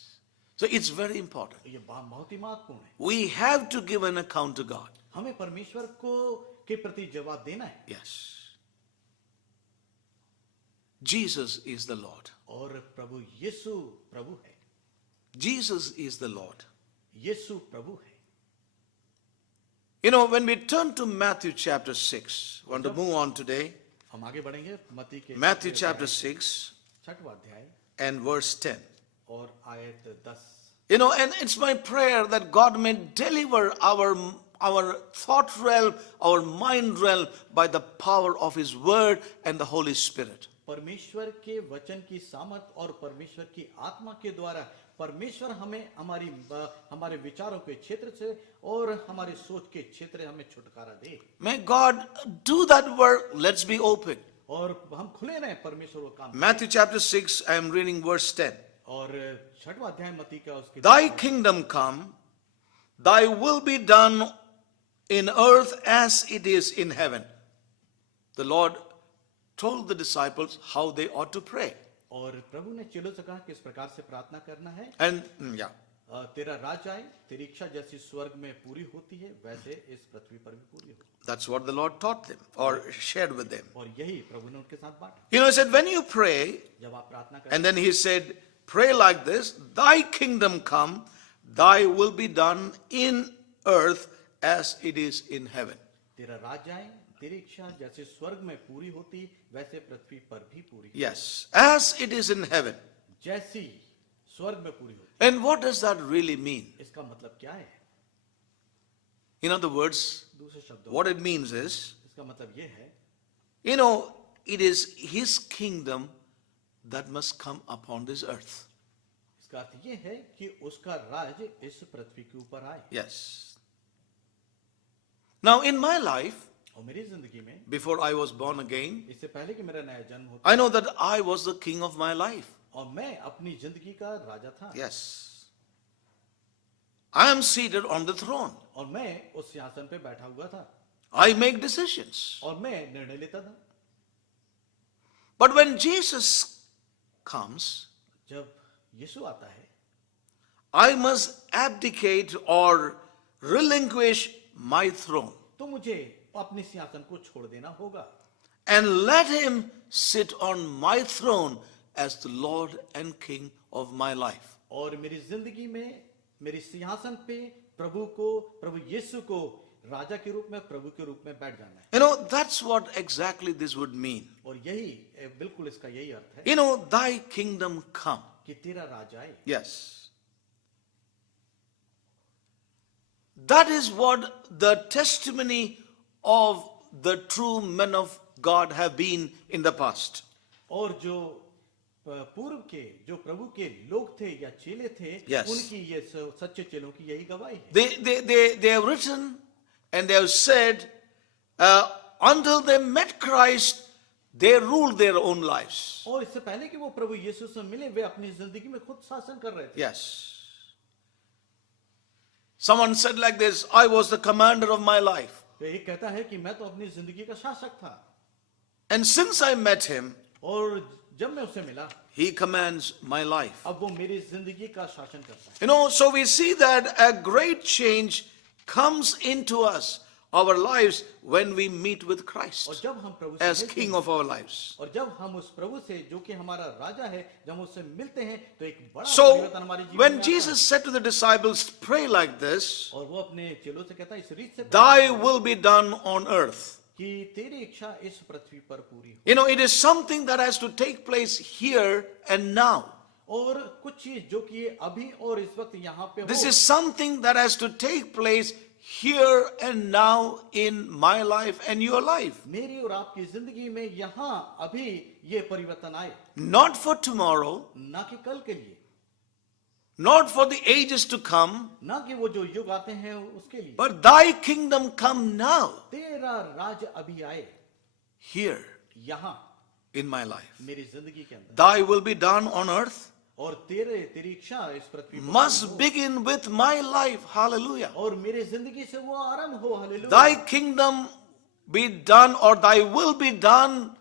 So it's very important. ये बहुत ही महत्वपूर्ण है। We have to give an account to God. हमें परमेश्वर को के प्रति जवाब देना है। Yes. Jesus is the Lord. और प्रभु यीशु प्रभु है। Jesus is the Lord. यीशु प्रभु है। You know, when we turn to Matthew chapter 6, want to move on today, हम आगे बढ़ेंगे मत्ती के Matthew chapter 6 छठवां अध्याय and verse 10. और आयत 10। You know, and it's my prayer that God may deliver our thought realm, our mind realm by the power of His Word and the Holy Spirit. परमेश्वर के वचन की सामर्थ और परमेश्वर की आत्मा के द्वारा परमेश्वर हमें हमारे विचारों के क्षेत्र से और हमारे सोच के क्षेत्र से हमें छुटकारा दे। May God do that work. Let's be open. और हम खुले रहें परमेश्वर को काम। Matthew chapter 6, I am reading verse 10. और छठवां अध्याय मत्ती का उसके Thy kingdom come, thy will be done in earth as it is in heaven. The Lord told the disciples how they ought to pray. और प्रभु ने चेलों से कहा किस प्रकार से प्रार्थना करना है। And तेरा राज आए, तेरी इच्छा जैसी स्वर्ग में पूरी होती है वैसे इस पृथ्वी पर भी पूरी हो। that's what the Lord taught them or shared with them. और यही प्रभु ने उनके साथ बांटा। You know, he said, when you pray, जब आप प्रार्थना करें, and then he said, pray like this, thy kingdom come, thy will be done in earth as it is in heaven. तेरा राज आए, तेरी इच्छा जैसे स्वर्ग में पूरी होती वैसे पृथ्वी पर भी पूरी हो। Yes, as it is in heaven. जैसी स्वर्ग में पूरी होती। And what does that really mean? इसका मतलब क्या है? In other words, दूसरे शब्दों what it means is, इसका मतलब ये है, you know, it is his kingdom that must come upon this earth. इसका अर्थ ये है कि उसका राज इस पृथ्वी के ऊपर आए। Yes. Now in my life, और मेरी जिंदगी में before I was born again, इससे पहले कि मेरा नया जन्म होता, I know that I was the king of my life. और मैं अपनी जिंदगी का राजा था। Yes. I am seated on the throne. और मैं उस सिंहासन पे बैठा हुआ था I make decisions. और मैं निर्णय लेता था। But when Jesus comes, जब यीशु आता है, I must abdicate or relinquish my throne तो मुझे अपने सिंहासन को छोड़ देना होगा and let him sit on my throne as the Lord and King of my life. और मेरी जिंदगी में मेरी सिंहासन पे प्रभु यीशु को राजा के रूप में, प्रभु के रूप में बैठ जाना है। You know, that's what exactly this would mean. और यही बिल्कुल इसका यही अर्थ है You know, thy kingdom come. कि तेरा राज आए। Yes. That is what the testimony of the true men of God have been in the past. और जो पूर्व के जो प्रभु के लोग थे या चेले थे, Yes. उनकी ये सच्चे चेलों की यही गवाही है। They have written and they have said, until they met Christ, they ruled their own lives. और इससे पहले कि वो प्रभु यीशु से मिले, वे अपनी जिंदगी में खुद शासन कर रहे थे। Yes. Someone said like this, I was the commander of my life. तो एक कहता है कि मैं तो अपनी जिंदगी का शासक था, And since I met him, और जब मैं उससे मिला, he commands my life. अब वो मेरी जिंदगी का शासन करता है। You know, so we see that a great change comes into us, our lives, when we meet with और Christ जब हम प्रभु से as मिलते King हैं, of our lives. और जब हम उस प्रभु से जो कि हमारा राजा है, जब हम उससे मिलते हैं, तो एक बड़ा So परिवर्तन हमारे जीवन में when आता है। Jesus said to the disciples, pray like this, और वो अपने चेलों से कहता है, इस रीत से thy will be done on earth. कि तेरी इच्छा इस पृथ्वी पर पूरी हो। You know, it is something that has to take place here and now. और कुछ चीज जो कि ये अभी और इस वक्त यहाँ पे This हो, is something that has to take place here and now in my life and your life. मेरी और आपकी जिंदगी में यहाँ अभी ये परिवर्तन आए, Not for tomorrow, ना कि कल के लिए, not for the ages to come, ना कि वो जो युग आते हैं उसके लिए, but thy kingdom come now, तेरा राज अभी आए here यहाँ in my life. मेरी जिंदगी के अंदर, Thy will be done on earth और तेरी इच्छा इस पृथ्वी पर must हो, begin with my life. Hallelujah. और मेरी जिंदगी से वो आरंभ हो। Hallelujah. Thy kingdom be done, or thy will be done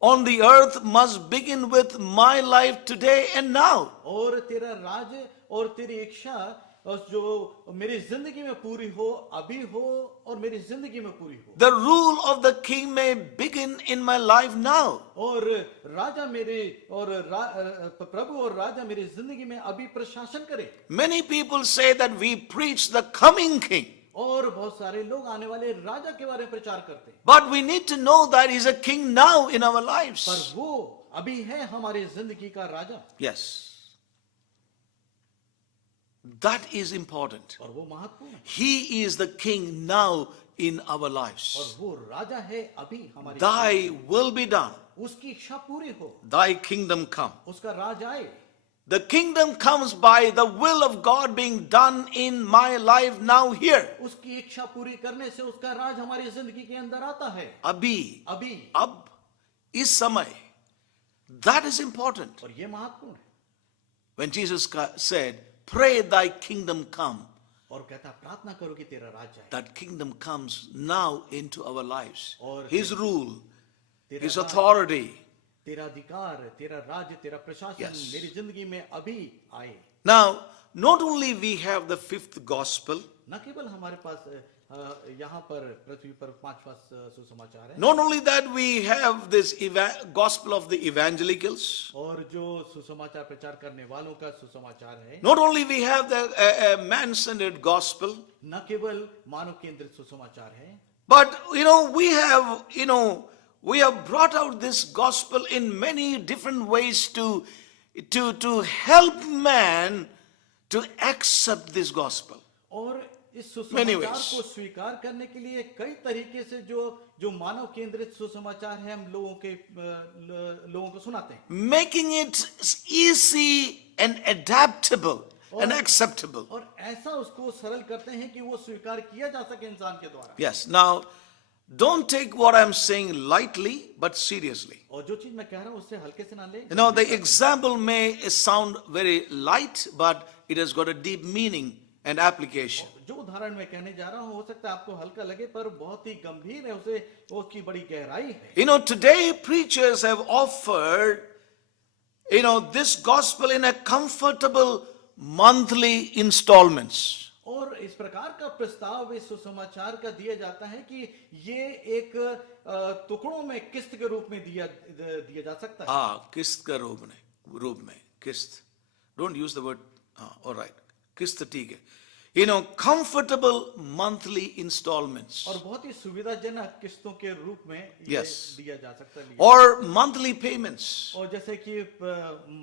on the earth must begin with my life today and now. और तेरा राज और तेरी इच्छा जो मेरी जिंदगी में पूरी हो, अभी हो और मेरी जिंदगी में पूरी हो। The rule of the king may begin in my life now. और राजा मेरे और प्रभु और राजा मेरी जिंदगी में अभी प्रशासन करे। Many people say that we preach the coming king, और बहुत सारे लोग आने वाले राजा के बारे में प्रचार करते हैं, but we need to know that he's a king now in our पर lives. वो अभी है हमारी जिंदगी का राजा, Yes. That is important. और वो महत्वपूर्ण है, He is the king now in our और lives. वो राजा है अभी हमारी Thy will be done. उसकी इच्छा पूरी हो, Thy kingdom come. उसका राज आए। The kingdom comes by the will of God being done in my life now here. उसकी इच्छा पूरी करने से उसका राज हमारी जिंदगी के अंदर आता है Abhi, अभी, ab, is samay. That is important. और ये महत्वपूर्ण है। When Jesus said, pray thy kingdom come, और कहता प्रार्थना करो कि तेरा राज आए, that kingdom comes now into our lives. और His rule, तेरा His राज, authority. तेरा अधिकार, तेरा राज्य, तेरा प्रशासन Yes. मेरी जिंदगी में अभी आए। Now, not only we have the fifth gospel, न केवल हमारे पास यहाँ पर पृथ्वी पर पांचवा सुसमाचार है, not only that we have this gospel of the evangelicals, और जो सुसमाचार प्रचार करने वालों का सुसमाचार है, not only we have the man-centered gospel, न केवल मानव केंद्रित सुसमाचार है, but we have brought out this gospel in many different ways to help man to accept this gospel. और इस Many सुसमाचार ways. को स्वीकार करने के लिए कई तरीके से जो मानव केंद्रित सुसमाचार है हम लोगों को सुनाते हैं, Making it easy and adaptable and acceptable. और ऐसा उसको सरल करते हैं कि वो स्वीकार किया जा सके इंसान के द्वारा। Yes, now don't take what I'm saying lightly but seriously. और जो चीज मैं कह रहा हूं उससे हल्के से ना ले। You know, the example may sound very light, but it has got a deep meaning and application. जो उदाहरण मैं कहने जा रहा हूं हो सकता है आपको हल्का लगे, पर बहुत ही गंभीर है, उसे उसकी बड़ी गहराई है। You know, today preachers have offered, this gospel in a comfortable monthly installments. और इस प्रकार का प्रस्ताव इस सुसमाचार का दिया जाता है कि ये एक टुकड़ों में किस्त के रूप में दिया जा सकता है। किस्त का रूप में किस्त. Don't use the word. All right. किस्त ठीक है. Comfortable monthly installments. और बहुत ही सुविधाजनक किस्तों के रूप में ये Yes. दिया जा सकता है। Or monthly payments. और जैसे कि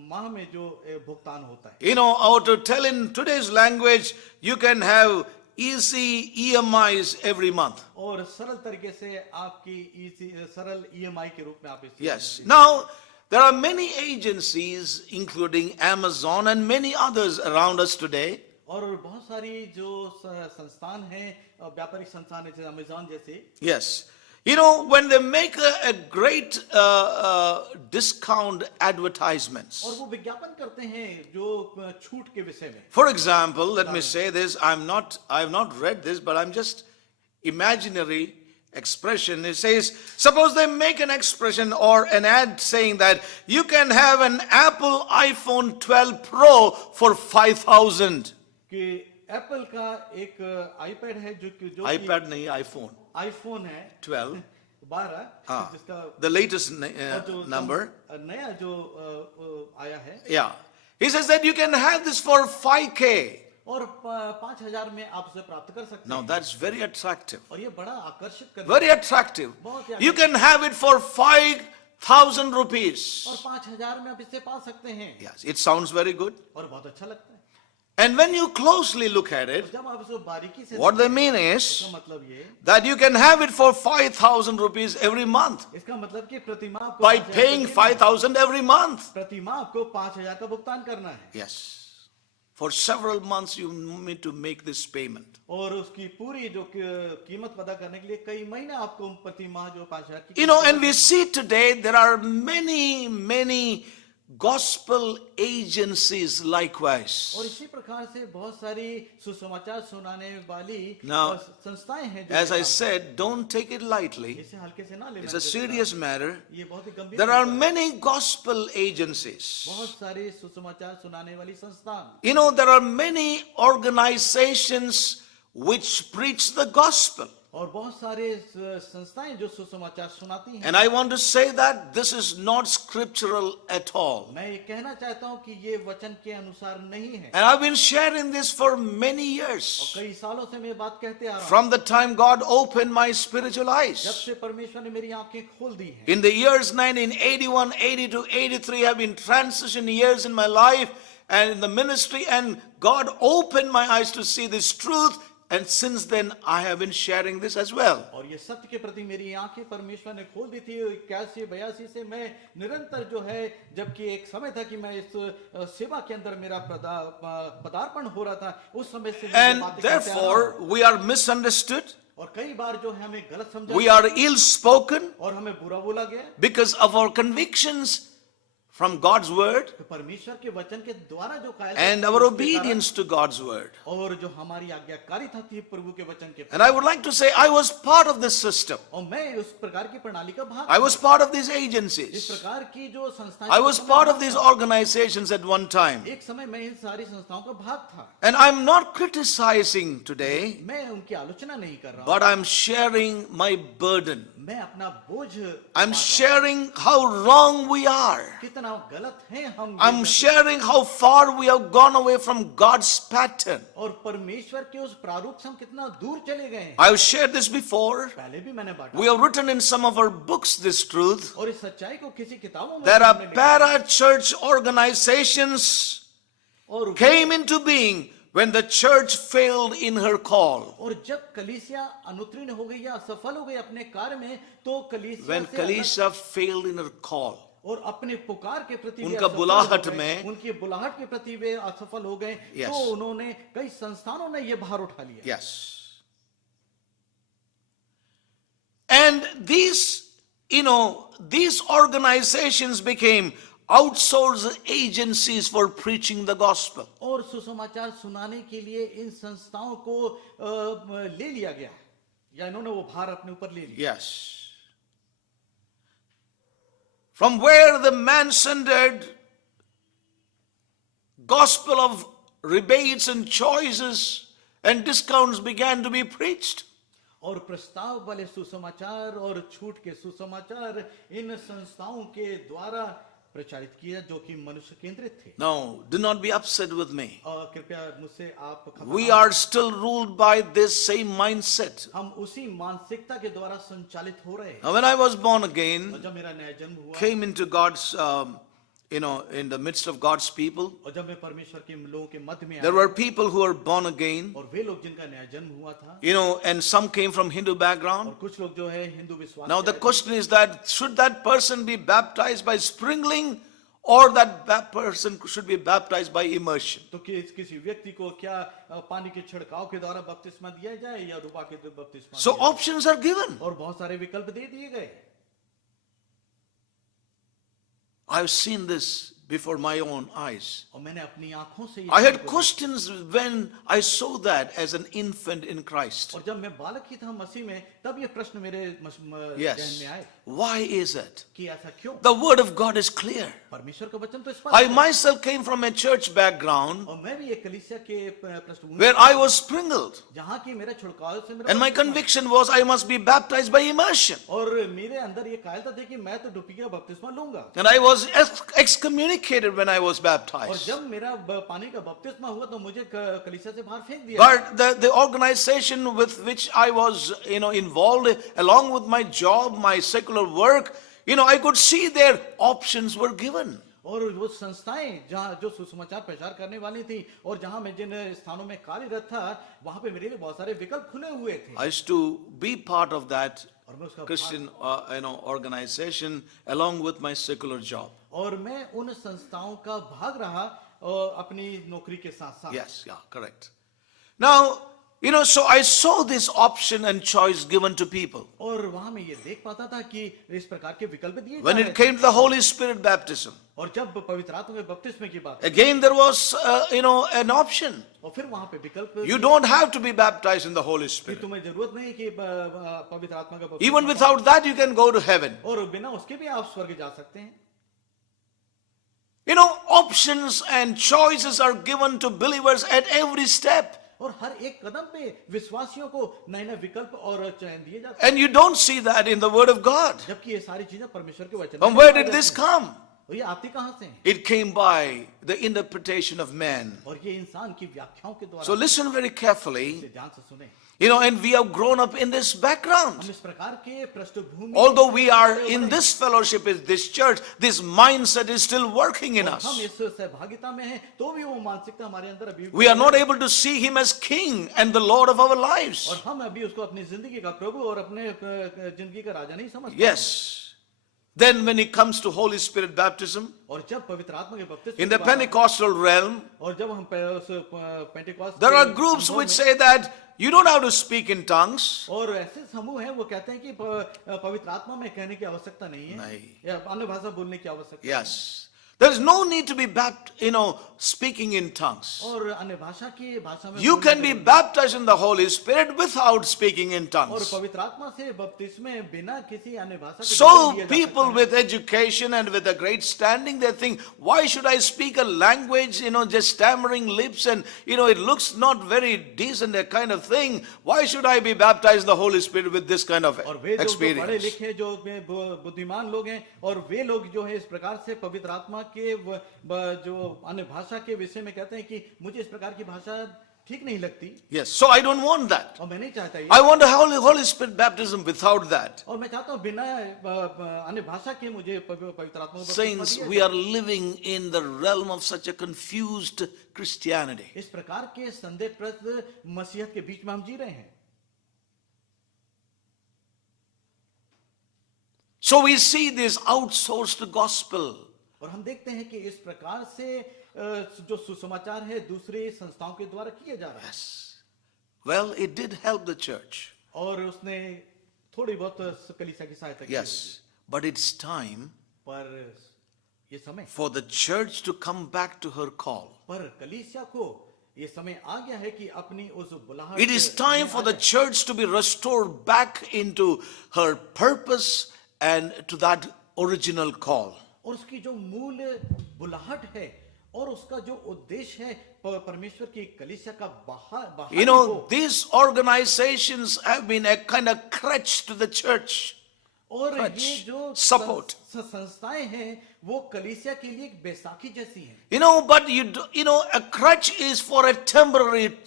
माह में जो भुगतान होता है, Or to tell in today's language, you can have easy EMIs every month. और सरल तरीके से आपकी सरल ईएमआई के रूप में आप इसे Yes. Now, there are many agencies, including Amazon and many others around us today, और बहुत सारी जो संस्थान हैं व्यापारिक संस्थान है जैसे अमेज़न जैसे yes. You know, when they make a great discount advertisements. और वो विज्ञापन करते हैं जो छूट के विषय में For example, let me say this, I have not read this, but I'm just imaginary expression. It says, suppose they make an expression or an ad saying that you can have an Apple iPhone 12 Pro for 5,000. कि Apple का एक iPad है जो iPad नहीं, iPhone iPhone है 12. 12 जिसका The latest और जो number. नया जो आया है Yeah. He says that you can have this for 5K. और 5,000 में आप उसे प्राप्त कर सकते Now हैं that's very attractive. और ये बड़ा आकर्षित कर Very attractive. बहुत ही You can have it for 5,000 rupees. और 5,000 में आप इसे पा सकते हैं Yes, it sounds very good. और बहुत अच्छा लगता है And when you closely look at it, जब आप इसको बारीकी से what they mean इसका is मतलब ये that you can have it for 5,000 rupees every month इसका मतलब कि प्रतिमाह आपको by 5,000 paying 5,000 every month. प्रतिमाह आपको 5,000 का भुगतान करना है Yes. For several months you need to make this payment. और उसकी पूरी जो कीमत अदा करने के लिए कई महीने आपको प्रतिमाह जो 5,000 की You know, and we see today there are many gospel agencies likewise. और इसी प्रकार से बहुत सारी सुसमाचार सुनाने वाली Now, संस्थाएं हैं जो As I said, don't take it lightly. इसे हल्के से ना लेना It's a serious matter. ये बहुत ही गंभीर There are बात है। many gospel agencies. बहुत सारे सुसमाचार सुनाने वाली संस्थान You know, there are many organizations which preach the gospel. और बहुत सारे संस्थाएं जो सुसमाचार सुनाती हैं And I want to say that this is not scriptural at all. मैं ये कहना चाहता हूं कि ये वचन के अनुसार नहीं है And I've been sharing this for many और years. कई सालों से मैं बात कहते आ रहा हूं From the time God opened my spiritual जब eyes. से परमेश्वर ने मेरी आंखें खोल दी हैं In the years 1981, 82, 83 have been transition years in my life and in the ministry, and God opened my eyes to see this truth. And since then, I have been sharing this as well. और ये सत्य के प्रति मेरी आंखें परमेश्वर ने खोल दी थी 81 82 से मैं निरंतर जो है जबकि एक समय था कि मैं इस सेवा के अंदर मेरा पदार्पण हो रहा था उस समय से मैं ये And बातें कहते आ रहा हूं। therefore, we are misunderstood. और कई बार जो है हमें गलत समझा We are ill spoken और हमें बुरा बोला गया because of our convictions from God's word तो परमेश्वर के वचन के द्वारा जो कायल and our obedience to God's word. और जो हमारी आज्ञाकारिता थी प्रभु के वचन के And I would like to say, I was part of this system. और मैं उस प्रकार की प्रणाली का भाग I was part of these इस agencies. प्रकार की जो संस्थाएं I was part of these organizations at one time. एक समय मैं इन सारी संस्थाओं का भाग था And I'm not criticizing today, मैं उनकी आलोचना नहीं कर रहा हूं but I'm sharing my burden. मैं अपना बोझ I'm बांट sharing how wrong we are. रहा हूं। कितना गलत हैं हम I'm sharing how far we have gone away from God's pattern. और परमेश्वर के उस प्रारूप से हम कितना दूर चले गए हैं I've shared this before. पहले भी मैंने बांटा We have written in some of our books this truth. और इस सच्चाई को किसी किताबों में There हमने are लिखा है। para-church organizations और came into being when the church failed in her call. और जब कलीसिया अनुत्तीर्ण हो गई या असफल हो गई अपने कार्य में तो कलीसिया When से Kalisha failed in her call. और अपने पुकार के प्रति वे उनका असफल बुलाहट हो गए, में- उनकी बुलाहट के प्रति वे असफल हो गए Yes. तो उन्होंने कई संस्थानों ने ये भार उठा लिया Yes. And these organizations became outsourced agencies for preaching the gospel. और सुसमाचार सुनाने के लिए इन संस्थाओं को ले लिया गया या इन्होंने वो भार अपने ऊपर ले लिया Yes. From where the man-centered gospel of rebates and choices and discounts began to be preached. और प्रस्ताव वाले सुसमाचार और छूट के सुसमाचार इन संस्थाओं के द्वारा प्रचारित किया जो कि मनुष्य केंद्रित थे Now, do not be upset with me. और कृपया मुझसे आप खफा We ना are still ruled by this same mindset. हम उसी मानसिकता के द्वारा संचालित हो रहे हैं Now, when I was born again, और जब मेरा नया जन्म हुआ came into God's in the midst of God's people, और जब मैं परमेश्वर के लोगों के मध्य में there आया were people who were born again, और वे लोग जिनका नया जन्म हुआ था and some came from Hindu और background. कुछ लोग जो है हिंदू विश्वास Now के the आए थे। question is that should that person be baptized by sprinkling, or that person should be baptized by immersion? तो किसी व्यक्ति को क्या पानी के छिड़काव के द्वारा बपतिस्मा दिया जाए या डुबा के बपतिस्मा So दिया जाए? options are given. और बहुत सारे विकल्प दे दिए गए। I've seen this before my own eyes. और मैंने अपनी आंखों से ये I चीज़ had को questions when I saw that as an infant in Christ. देखा। और जब मैं बालक ही था मसीह में तब ये प्रश्न मेरे जहन Yes. में आए Why is it? कि ऐसा क्यों? The word of God is clear. परमेश्वर का वचन तो स्पष्ट I है। myself came from a church background और मैं भी एक कलीसिया के पृष्ठभूमि where I was sprinkled. जहाँ की मेरा छिड़काव से मेरा And my बपतिस्मा- conviction was I must be baptized by immersion. और मेरे अंदर ये कायरता थी कि मैं तो डुबकी का बपतिस्मा लूंगा। And I was excommunicated when I was और baptized. जब मेरा पानी का बपतिस्मा हुआ तो मुझे कलीसिया से बाहर फेंक दिया। But the organization with which I was, involved, along with my job, my secular work, I could see their options were given. और वो संस्थाएं जहाँ जो सुसमाचार प्रचार करने वाली थी और जहाँ मैं जिन स्थानों में कार्यरत था वहाँ पे मेरे लिए बहुत सारे विकल्प खुले हुए थे। I used to be part of that और मैं उसका Christian, organization along with my secular job. और मैं उन संस्थाओं का भाग रहा अपनी नौकरी के साथ साथ। Yes, yeah, correct. Now, so I saw this option and choice given to people. और वहाँ मैं ये देख पाता था कि इस प्रकार के विकल्प दिए जा When रहे it थे। came to the Holy Spirit baptism, और जब पवित्र आत्मा के बपतिस्मे की बात again there was, an option. और फिर वहाँ पे विकल्प You don't have to be baptized in the Holy कि Spirit. तुम्हें जरूरत नहीं कि पवित्र आत्मा का Even बपतिस्मा without that, you can go to heaven. और बिना उसके भी आप स्वर्ग जा सकते हैं। Options and choices are given to believers at every step. और हर एक कदम पे विश्वासियों को नए नए विकल्प और चयन दिए जाते हैं। And you don't see that in the Word of God. जबकि ये सारी चीजें परमेश्वर के वचन From में where पाई did this जाती हैं। come? और ये आती कहाँ से हैं? It came by the interpretation of man. और ये इंसान की व्याख्याओं के द्वारा So listen very carefully. इसे ध्यान से सुने। And we have grown up in this background. हम इस प्रकार के पृष्ठभूमि Although we are in this fellowship, in this church, this mindset is still working in हम us. इस सहभागिता में हैं तो भी वो मानसिकता हमारे अंदर अभी We are not able to see him as king and the Lord of our lives. और हम अभी उसको अपनी जिंदगी का प्रभु और अपने जिंदगी का राजा नहीं समझते। Yes. Then when it comes to Holy Spirit baptism, और जब पवित्र आत्मा के बपतिस्मे in की the बात- Pentecostal realm, और जब हम Pentecost there are groups which say that you don't have to speak in tongues. और ऐसे समूह हैं वो कहते हैं कि पवित्र आत्मा में कहने की आवश्यकता नहीं है नहीं। या अन्य भाषा बोलने की आवश्यकता Yes. There is no need to be speaking in tongues. और अन्य भाषा की भाषा में You बोलने can की be जरूरत baptized in the Holy Spirit without speaking in नहीं। और tongues. पवित्र आत्मा से बपतिस्मे बिना किसी अन्य भाषा के So बोले दिए जा people सकते हैं। with education and with a great standing, they think, why should I speak a language, just stammering lips and, it looks not very decent, that kind of thing. Why should I be baptized in the Holy Spirit with this kind of और वे जो पढ़े experience? लिखे जो बुद्धिमान लोग हैं और वे लोग जो है इस प्रकार से पवित्र आत्मा के जो अन्य भाषा के विषय में कहते हैं कि मुझे इस प्रकार की भाषा ठीक नहीं लगती Yes, so I don't want that. और मैं नहीं चाहता ये I want a Holy Spirit baptism without that. और मैं चाहता हूँ बिना अन्य भाषा के मुझे पवित्र आत्मा का बपतिस्मा Saints, दिया we जाए। are living in the realm of such a confused Christianity. इस प्रकार के संदेहप्रद मसीहत के बीच में हम जी रहे हैं। So we see this outsourced gospel. और हम देखते हैं कि इस प्रकार से जो सुसमाचार है दूसरे संस्थाओं के द्वारा किया जा रहा है। Yes. Well, it did help the church. और उसने थोड़ी बहुत कलीसिया की सहायता की Yes. But it's time पर ये समय for the church to come back to her call. पर कलीसिया को ये समय आ गया है कि अपनी उस बुलाहट It is time for the church to be restored back into her purpose and to that original call. और उसकी जो मूल बुलाहट है और उसका जो उद्देश्य है परमेश्वर की कलीसिया का बाहर These organizations have been a kind of crutch to the church. और crutch, ये जो support. संस्थाएं हैं वो कलीसिया के लिए एक बैसाखी जैसी हैं। But a crutch is for a temporary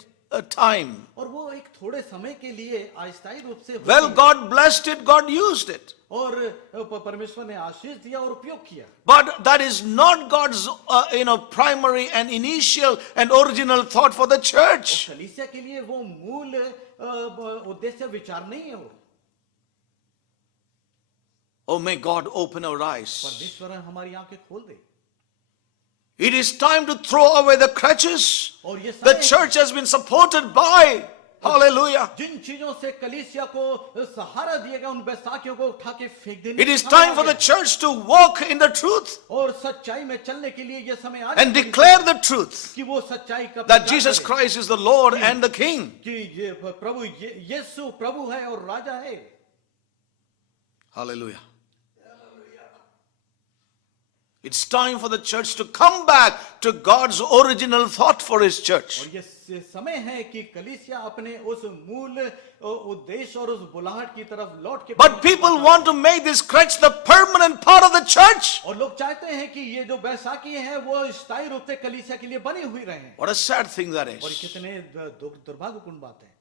time. और वो एक थोड़े समय के लिए अस्थायी रूप से होती Well, है। God blessed it, God used it. और परमेश्वर ने आशीष दिया और उपयोग किया, But that is not God's, primary and initial and original thought for the और church. कलीसिया के लिए वो मूल उद्देश्य विचार नहीं है। वो Oh, may God open our eyes. परमेश्वर हमारी आंखें खोल दे। It is time to throw away the crutches. और ये The समय church has been supported by. Hallelujah. जिन चीजों से कलीसिया को सहारा दिया गया, उन बैसाखियों को उठा के फेंक देने It का is समय time आ for the गया। church to walk in the truth और सच्चाई में चलने के लिए ये समय आ and गया declare the truth कि वो सच्चाई का that प्रचार Jesus करे, Christ is the Lord and the King. कि ये प्रभु यीशु प्रभु है और राजा है। Hallelujah. It's time for the church to come back to God's original thought for His church. और ये समय है कि कलीसिया अपने उस मूल उद्देश्य और उस बुलाहट की तरफ लौट के, But people want to make this crutch the permanent part of the church. और लोग चाहते हैं कि ये जो बैसाखी है वो स्थायी रूप से कलीसिया के लिए बनी हुई रहे। What a sad thing that और is. कितने दुर्भाग्यपूर्ण बात है।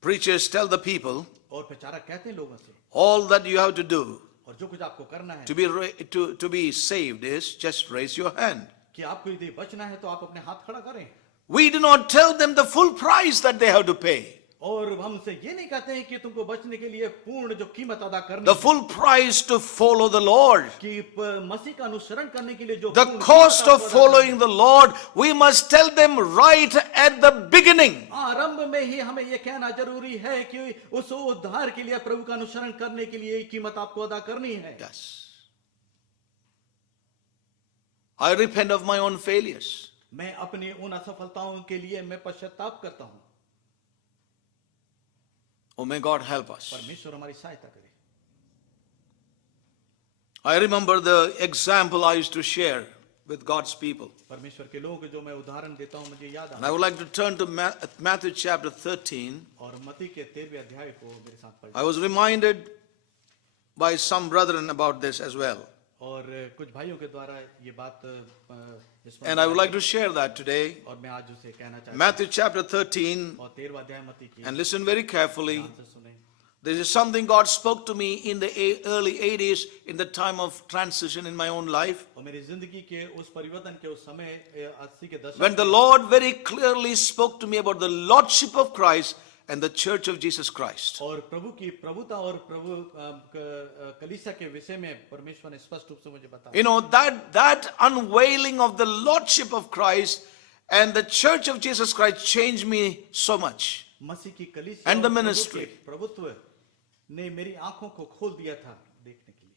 Preachers tell the people, और प्रचारक कहते हैं लोगों से, all that you have to do और जो कुछ आपको करना है to be saved is just raise your hand. कि आपको यदि बचना है तो आप अपने हाथ खड़ा करें। We do not tell them the full price that they have to pay. और हम उनसे ये नहीं कहते हैं कि तुमको बचने के लिए पूर्ण जो कीमत अदा करनी The है, full price to follow the Lord. कि मसीह का अनुसरण करने के लिए जो The पूर्ण cost कीमत of आपको अदा following the Lord, we must tell them right at the beginning. आरंभ में ही हमें ये कहना जरूरी है कि उस उद्धार के लिए प्रभु का अनुसरण करने के लिए कीमत आपको अदा करनी है। Yes. I repent of my own failures. मैं अपनी उन असफलताओं के लिए मैं पश्चाताप करता हूँ। Oh, may God help us. परमेश्वर हमारी सहायता करे। I remember the example I used to share with God's people. परमेश्वर के लोग जो मैं उदाहरण देता हूँ मुझे याद And आता I would like to turn to Matthew chapter 13. और मत्ती के 13वें अध्याय को मेरे साथ पढ़। I was reminded by some brethren about this as well. और कुछ भाइयों के द्वारा ये बात स्मरण And I would like to share that today. और मैं आज उसे कहना चाहता Matthew chapter 13. हूँ। और 13वां अध्याय मत्ती की And listen very carefully. ध्यान से सुने। This is something God spoke to me in the early 80s in the time of transition in my own life. और मेरी जिंदगी के उस परिवर्तन के उस समय 80 के दशक When the Lord very clearly spoke to me about the Lordship of Christ and the Church of Jesus Christ. और प्रभु की प्रभुता और प्रभु कलीसिया के विषय में परमेश्वर ने स्पष्ट रूप से मुझे बताया। You know, that unveiling of the Lordship of Christ and the Church of Jesus Christ changed me so much. मसीह की कलीसिया And the और प्रभु ministry. के प्रभुत्व ने मेरी आंखों को खोल दिया था देखने के लिए।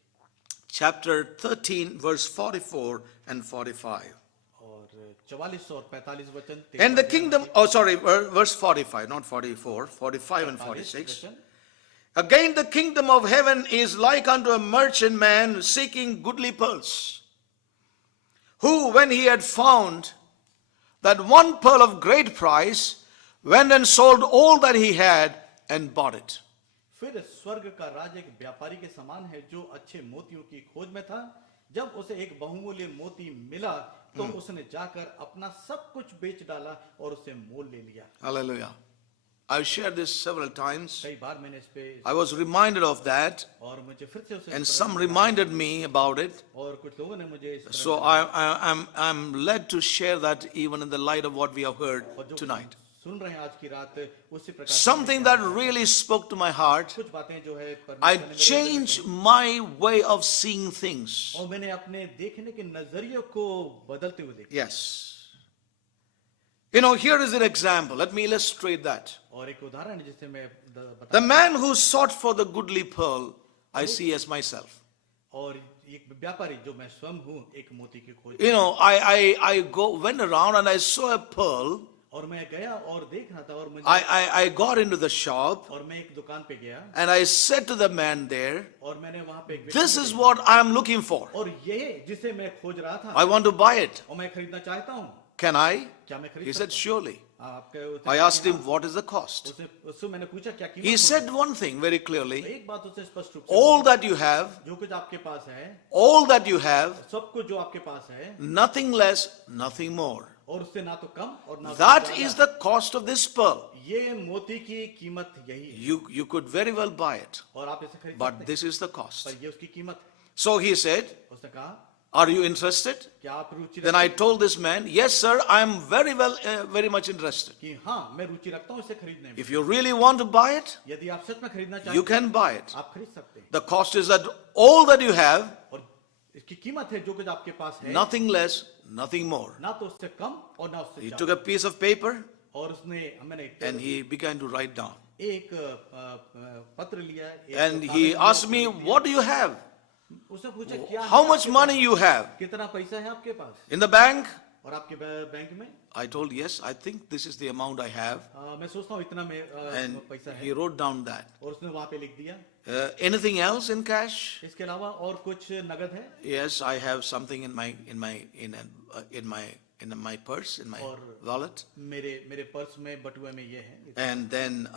Chapter 13, verse 44 and 45. और 44 और 45 वचन। And the kingdom, verse 45, not 44, 45 and 46. Again, the kingdom of heaven is like unto a merchant man seeking goodly pearls, who, when he had found that one pearl of great price, went and sold all that he had and bought it. फिर स्वर्ग का राज एक व्यापारी के समान है जो अच्छे मोतियों की खोज में था। जब उसे एक बहुमूल्य मोती मिला तो उसने जाकर अपना सब कुछ बेच डाला और उसे मोल ले लिया। Hallelujah. I've shared this several times. कई बार मैंने इस पे I was reminded of that, और मुझे फिर से उसे and some reminded me about it. और कुछ लोगों ने मुझे इस तरह So I'm led to share that even in the light of what we have heard और जो tonight. सुन रहे हैं आज की रात उसी प्रकार से Something that really spoke to my heart. कुछ बातें जो है I परमेश्वर ने मेरे changed my way of seeing things. और मैंने अपने देखने के नजरिए को बदलते हुए देखा। Yes. You know, here is an example. Let me illustrate that. और एक उदाहरण है जिसे मैं बता The man who sought for the goodly pearl, I see as myself. और एक व्यापारी जो मैं स्वयं हूँ एक मोती की खोज। You know, I went around and I saw a pearl. और मैं गया और देख रहा था और मुझे I got into the shop और मैं एक दुकान पे गया and I said to the man there, और मैंने वहां पे एक this is what I am looking for. और ये जिसे मैं खोज रहा था I want to buy it. और मैं खरीदना चाहता हूँ। Can I? क्या मैं खरीद He said, सकता हूँ? surely. आपके I asked him, what is the cost? उससे मैंने पूछा क्या कीमत He होगी? said one thing very तो clearly. एक बात उसने स्पष्ट रूप से All that you have, बोली, जो कुछ आपके पास है, all that you have, सब कुछ जो आपके पास है, nothing less, nothing more. और उससे ना तो कम और ना तो That ज्यादा। is the cost of this pearl. ये मोती की कीमत यही है, You could very well buy it, और आप इसे खरीद but सकते हैं, this is the cost. पर ये उसकी कीमत है। So he said, उसने कहा, are you interested? क्या आप रुचि Then रखते I हैं? told this man, yes sir, I am very much interested. कि हाँ, मैं रुचि रखता हूँ इसे खरीदने में। If you really want to buy it, यदि आप सच में खरीदना चाहते you हैं, can buy it. आप खरीद सकते हैं। The cost is that all that you have, और इसकी कीमत है जो कुछ आपके पास है, nothing less, nothing more. ना तो उससे कम और ना उससे He ज्यादा। took a piece of paper और उसने मैंने and he began to write down. एक पत्र लिया, एक And कागज he लिया, asked उसने me, लिख दिया। what do you have? उसने पूछा क्या है How much आपके money पास? you have? कितना पैसा है आपके पास? In the bank? और आपके बैंक में? I told, yes, I think this is the amount I have. मैं सोचता हूँ इतना में And पैसा he है, wrote down that. और उसने वहां पे लिख दिया। Anything else in cash? इसके अलावा और कुछ नगद है? Yes, I have something in my purse, in my wallet. मेरे पर्स में बटुए में ये है। And then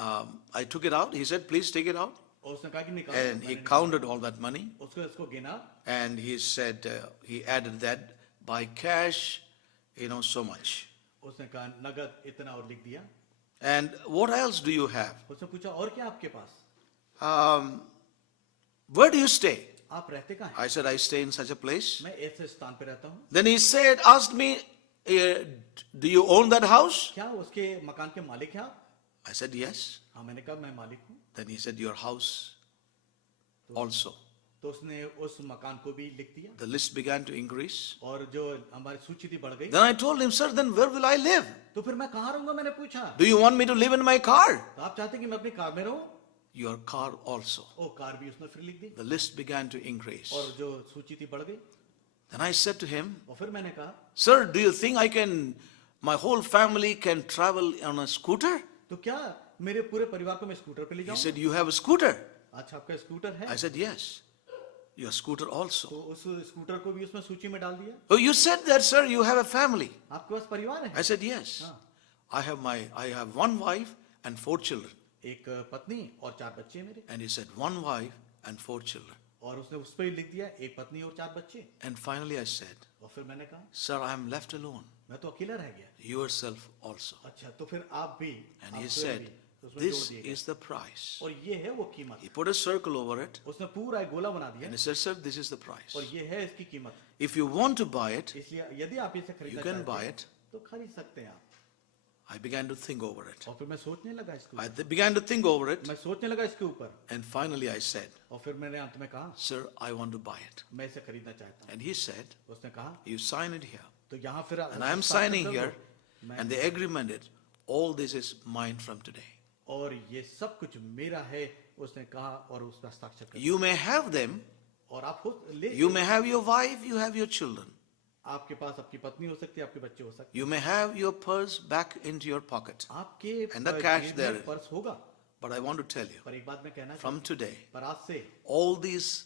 I took it out. He said, please take it out. और उसने कहा कि निकाल। And he मैंने counted all that money. उसको गिना, And he said, he added that by cash, so much. उसने कहा नगद इतना और लिख दिया। And what else do you have? उसने पूछा और क्या आपके पास? Where do you stay? आप रहते कहाँ हैं? I said, I stay in such a place. मैं ऐसे स्थान पे रहता हूँ। Then he said, asked me, do you own that house? क्या उसके मकान के मालिक हैं आप? I said, yes. हाँ, मैंने कहा मैं मालिक हूँ। Then he said, your house also. तो उसने उस मकान को भी लिख दिया, The list began to increase. और जो हमारी सूची थी बढ़ गई। Then I told him, sir, then where will I live? तो फिर मैं कहाँ रहूंगा? मैंने पूछा। Do you want me to live in my car? तो आप चाहते हैं कि मैं अपनी कार में रहूं? Your car also. ओ, कार भी उसने फिर लिख दी, The list began to increase. और जो सूची थी बढ़ गई। Then I said to him, और फिर मैंने कहा, sir, do you think my whole family can travel on a scooter? तो क्या मेरे पूरे परिवार को मैं स्कूटर पे ले He जाऊं? said, you have a scooter? अच्छा, आपका स्कूटर है? I said, yes. Your scooter also. तो उस स्कूटर को भी उसमें सूची में डाल दिया। Oh, you said that, sir, you have a family. आपके पास परिवार है? I said, yes. हाँ। I have one wife and 4 children. एक पत्नी और 4 बच्चे हैं मेरे। And he said, one wife and 4 children. और उसने उस पे ही लिख दिया एक पत्नी और 4 बच्चे। And finally I said, और फिर मैंने कहा, sir, I am left alone. मैं तो अकेला रह गया। Yourself also. अच्छा, तो फिर आप भी, And आप he स्वयं said, भी, तो उसमें जोड़ this दिए गए। is the price. और ये है वो कीमत। He put a circle over it. उसने पूरा एक गोला बना दिया, And he said, sir, this is the price. और ये है इसकी कीमत। If you want to buy it, इसलिए यदि आप इसे you खरीदना can चाहते buy हैं, it. तो खरीद सकते हैं आप। I began to think over it. और फिर मैं सोचने लगा इसके I ऊपर। began to think over it. मैं सोचने लगा इसके ऊपर, And finally I said, और फिर मैंने अंत में कहा, sir, I want to buy it. मैं इसे खरीदना चाहता And he said, हूँ। उसने कहा, you sign it here. तो यहाँ फिर And I am हस्ताक्षर signing कर here. दो। मैं- And the agreement is, all this is mine from today. और ये सब कुछ मेरा है, उसने कहा, और उस पर हस्ताक्षर कर You may have them. और आप खुद ले, You may have your wife, you have your children. आपके पास आपकी पत्नी हो सकती है, आपके बच्चे हो सकते You may have your purse back into your pocket. हैं, आपके And the cash जेब there. में पर्स होगा। But I want to tell you, पर एक बात मैं कहना from चाहता today, हूं, पर आज से all these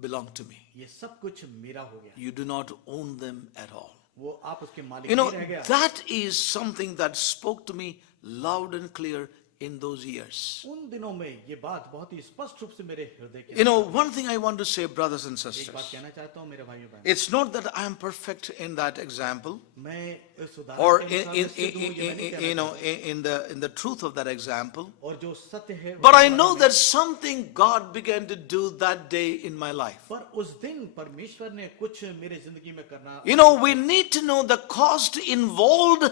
belong to me. ये सब कुछ मेरा हो गया। You do not own them at all. वो आप उसके मालिक You know, नहीं रह गया। that is something that spoke to me loud and clear in those years. उन दिनों में ये बात बहुत ही स्पष्ट रूप से मेरे हृदय के You know, one thing I want to say, brothers and एक बात sisters, कहना चाहता हूँ मेरे भाइयों बहनों, it's not that I am perfect in that example मैं इस उदाहरण or के अनुसार निश्चित हूँ, ये मैं नहीं कहना in the truth of that example. चाहता। और जो सत्य है, But I वो know बात that something God began to do that day in my life. पर उस दिन परमेश्वर ने कुछ मेरे जिंदगी में करना। You know, we need to know the cost involved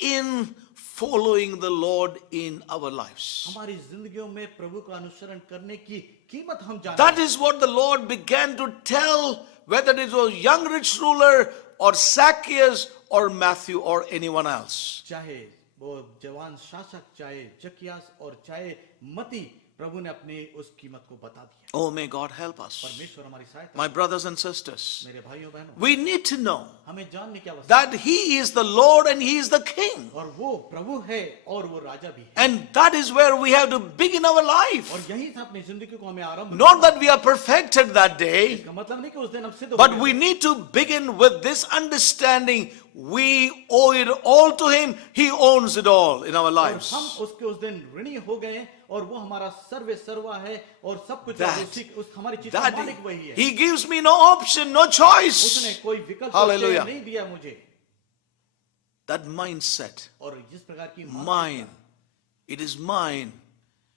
in following the Lord in our lives. हमारी जिंदगियों में प्रभु का अनुसरण करने की कीमत हम जानते That हैं। is what the Lord began to tell, whether it was young rich ruler or Zacchaeus or Matthew or anyone else. चाहे वो जवान शासक, चाहे जकियास और चाहे मती, प्रभु ने अपनी उस कीमत को बता दिया। Oh, may God help us. परमेश्वर हमारी सहायता। My brothers and sisters, मेरे भाइयों बहनों, we need to know हमें जानने की आवश्यकता that He is the Lord and He is the King. और वो प्रभु है और वो राजा भी है। And that is where we have to begin our और life. यहीं से अपनी जिंदगी को हमें आरंभ। Not that we are perfected that day, इसका मतलब नहीं कि उस दिन हम सिद्ध हो but गए। we need to begin with this understanding we owe it all to him. He owns it all in our और lives. हम उसके उस दिन ऋणी हो गए और वो हमारा सर्वे सर्वा है और सब कुछ That- उस हमारी चीज का That मालिक वही है। he gives me no option, no उसने choice. कोई विकल्प Hallelujah. नहीं दिया मुझे। That mindset, और जिस प्रकार की mine, it is mine,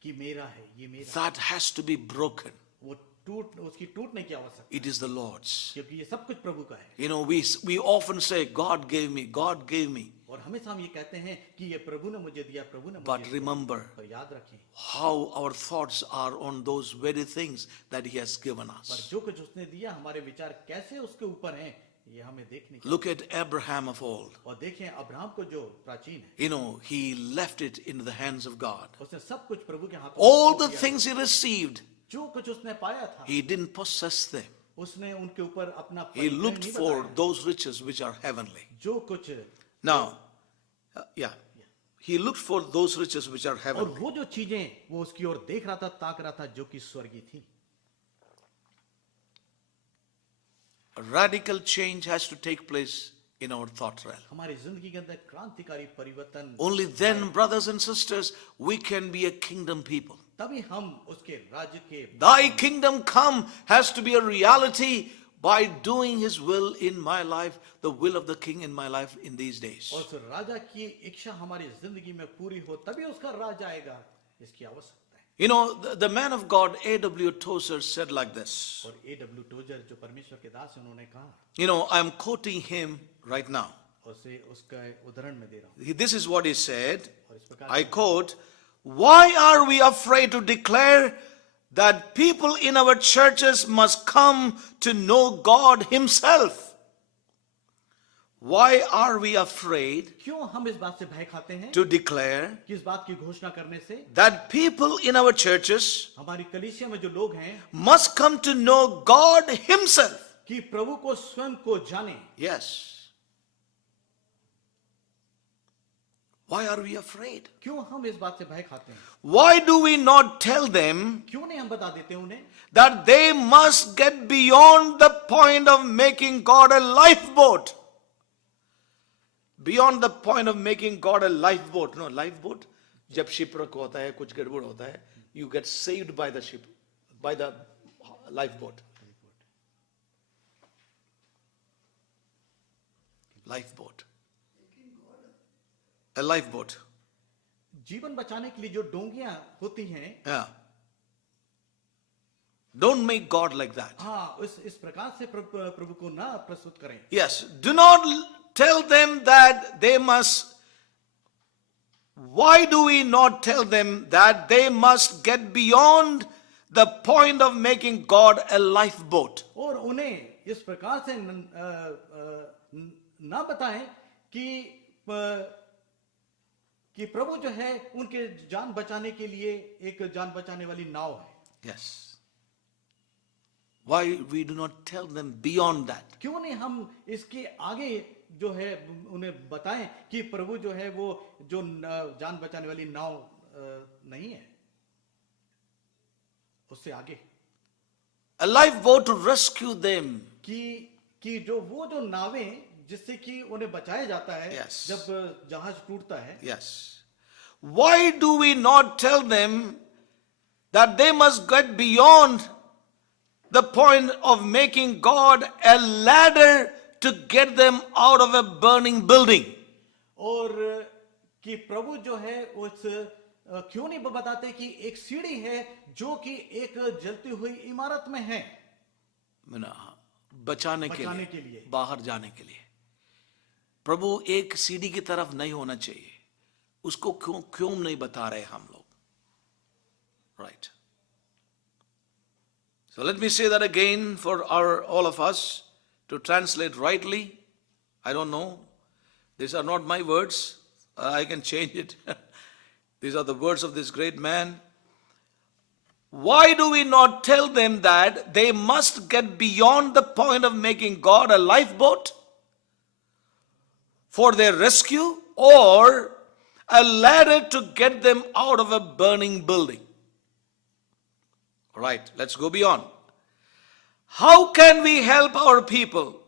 कि मेरा है, ये मेरा, that has to be broken. वो उसकी टूटने की आवश्यकता, It is the Lord's. क्योंकि ये सब कुछ प्रभु का है। You know, we often say, God gave me, God gave me. और हमेशा हम ये कहते हैं कि ये प्रभु ने मुझे दिया, प्रभु ने मुझे But दिया। remember पर याद रखें, how our thoughts are on those very things that he has given पर us. जो कुछ उसने दिया, हमारे विचार कैसे उसके ऊपर हैं, ये हमें देखने की। Look at Abraham of old. और देखें अब्राहम को जो प्राचीन है, You know, he left it in the hands of God. उसने सब कुछ प्रभु के हाथों में All सौंप the दिया। things he received, जो कुछ उसने पाया था, he didn't possess them. उसने उनके ऊपर अपना He परिचय looked नहीं for बताया। those riches which are heavenly. जो कुछ, Now, yeah, he looked for those riches which are और heavenly. वो जो चीजें वो उसकी ओर देख रहा था, ताक रहा था, जो कि स्वर्गीय थी। A radical change has to take place in our thought realm. हमारी जिंदगी के अंदर क्रांतिकारी परिवर्तन, Only then, brothers and sisters, we can be a kingdom people. तभी हम उसके राज्य के, Thy kingdom come has to be a reality by doing his will in my life, the will of the king in my life in these days. और उस राजा की इच्छा हमारी जिंदगी में पूरी हो, तभी उसका राज आएगा। इसकी आवश्यकता है। You know, the man of God, A.W. Tozer, said like this. और A.W. टोजर जो परमेश्वर के दास हैं, उन्होंने कहा, You know, I'm quoting him right now. और उसे उसका उदाहरण में दे रहा हूँ। This is what he said. और इस प्रकार I quote, why are we afraid to declare that people in our churches must come to know God himself? Why are we afraid क्यों हम इस बात से भय खाते हैं to declare कि इस बात की घोषणा करने से that people in our churches हमारी कलीसिया में जो लोग हैं must come to know God himself? कि प्रभु को स्वयं को जाने? Yes. Why are we afraid? क्यों हम इस बात से भय खाते हैं? Why do we not tell them क्यों नहीं हम बता देते उन्हें that they must get beyond the point of making God a lifeboat? Beyond the point of making God a lifeboat. No, lifeboat, जब shipwreck होता है, कुछ गड़बड़ होता है, you get saved by the ship, by the lifeboat. Lifeboat. A lifeboat. जीवन बचाने के लिए जो डोंगियां होती हैं, Yeah. Don't make God like that. हाँ, इस प्रकार से प्रभु को ना प्रस्तुत करें। Yes. Do not tell them that they must. Why do we not tell them that they must get beyond the point of making God a lifeboat? और उन्हें इस प्रकार से ना बताएं कि प्रभु जो है उनके जान बचाने के लिए एक जान बचाने वाली नाव है। Yes. Why we do not tell them beyond that? क्यों नहीं हम इसके आगे जो है उन्हें बताएं कि प्रभु जो है वो जो जान बचाने वाली नाव नहीं है, उससे आगे A lifeboat to rescue them. कि जो नावें जिससे कि उन्हें बचाया जाता है, Yes. जब जहाज टूटता है। Yes. Why do we not tell them that they must get beyond the point of making God a ladder to get them out of a burning building? और कि प्रभु जो है उस क्यों नहीं बताते कि एक सीढ़ी है जो कि एक जलती हुई इमारत में है, बचाने के लिए, बाहर जाने के लिए। प्रभु एक सीढ़ी की तरफ नहीं होना चाहिए, उसको क्यों नहीं बता रहे हम लोग? Right. So let me say that again for all of us to translate rightly. I don't know. These are not my words. I can change it. These are the words of this great man. Why do we not tell them that they must get beyond the point of making God a lifeboat for their rescue or a ladder to get them out of a burning building? Right, let's go beyond. How can we help our people?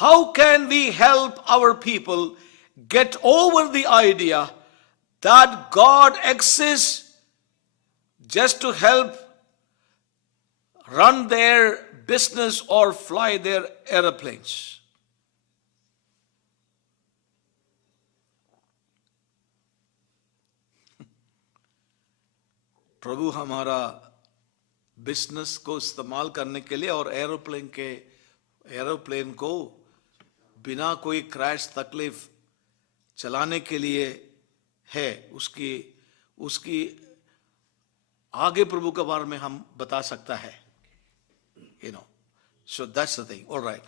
how can we help our people get over the idea that God exists just to help run their business or fly their airplanes? प्रभु हमारा business को इस्तेमाल करने के लिए और aeroplane को बिना कोई क्रैश तकलीफ चलाने के लिए है, उसकी आगे प्रभु के बारे में हम बता सकता है, so that's the thing. All right,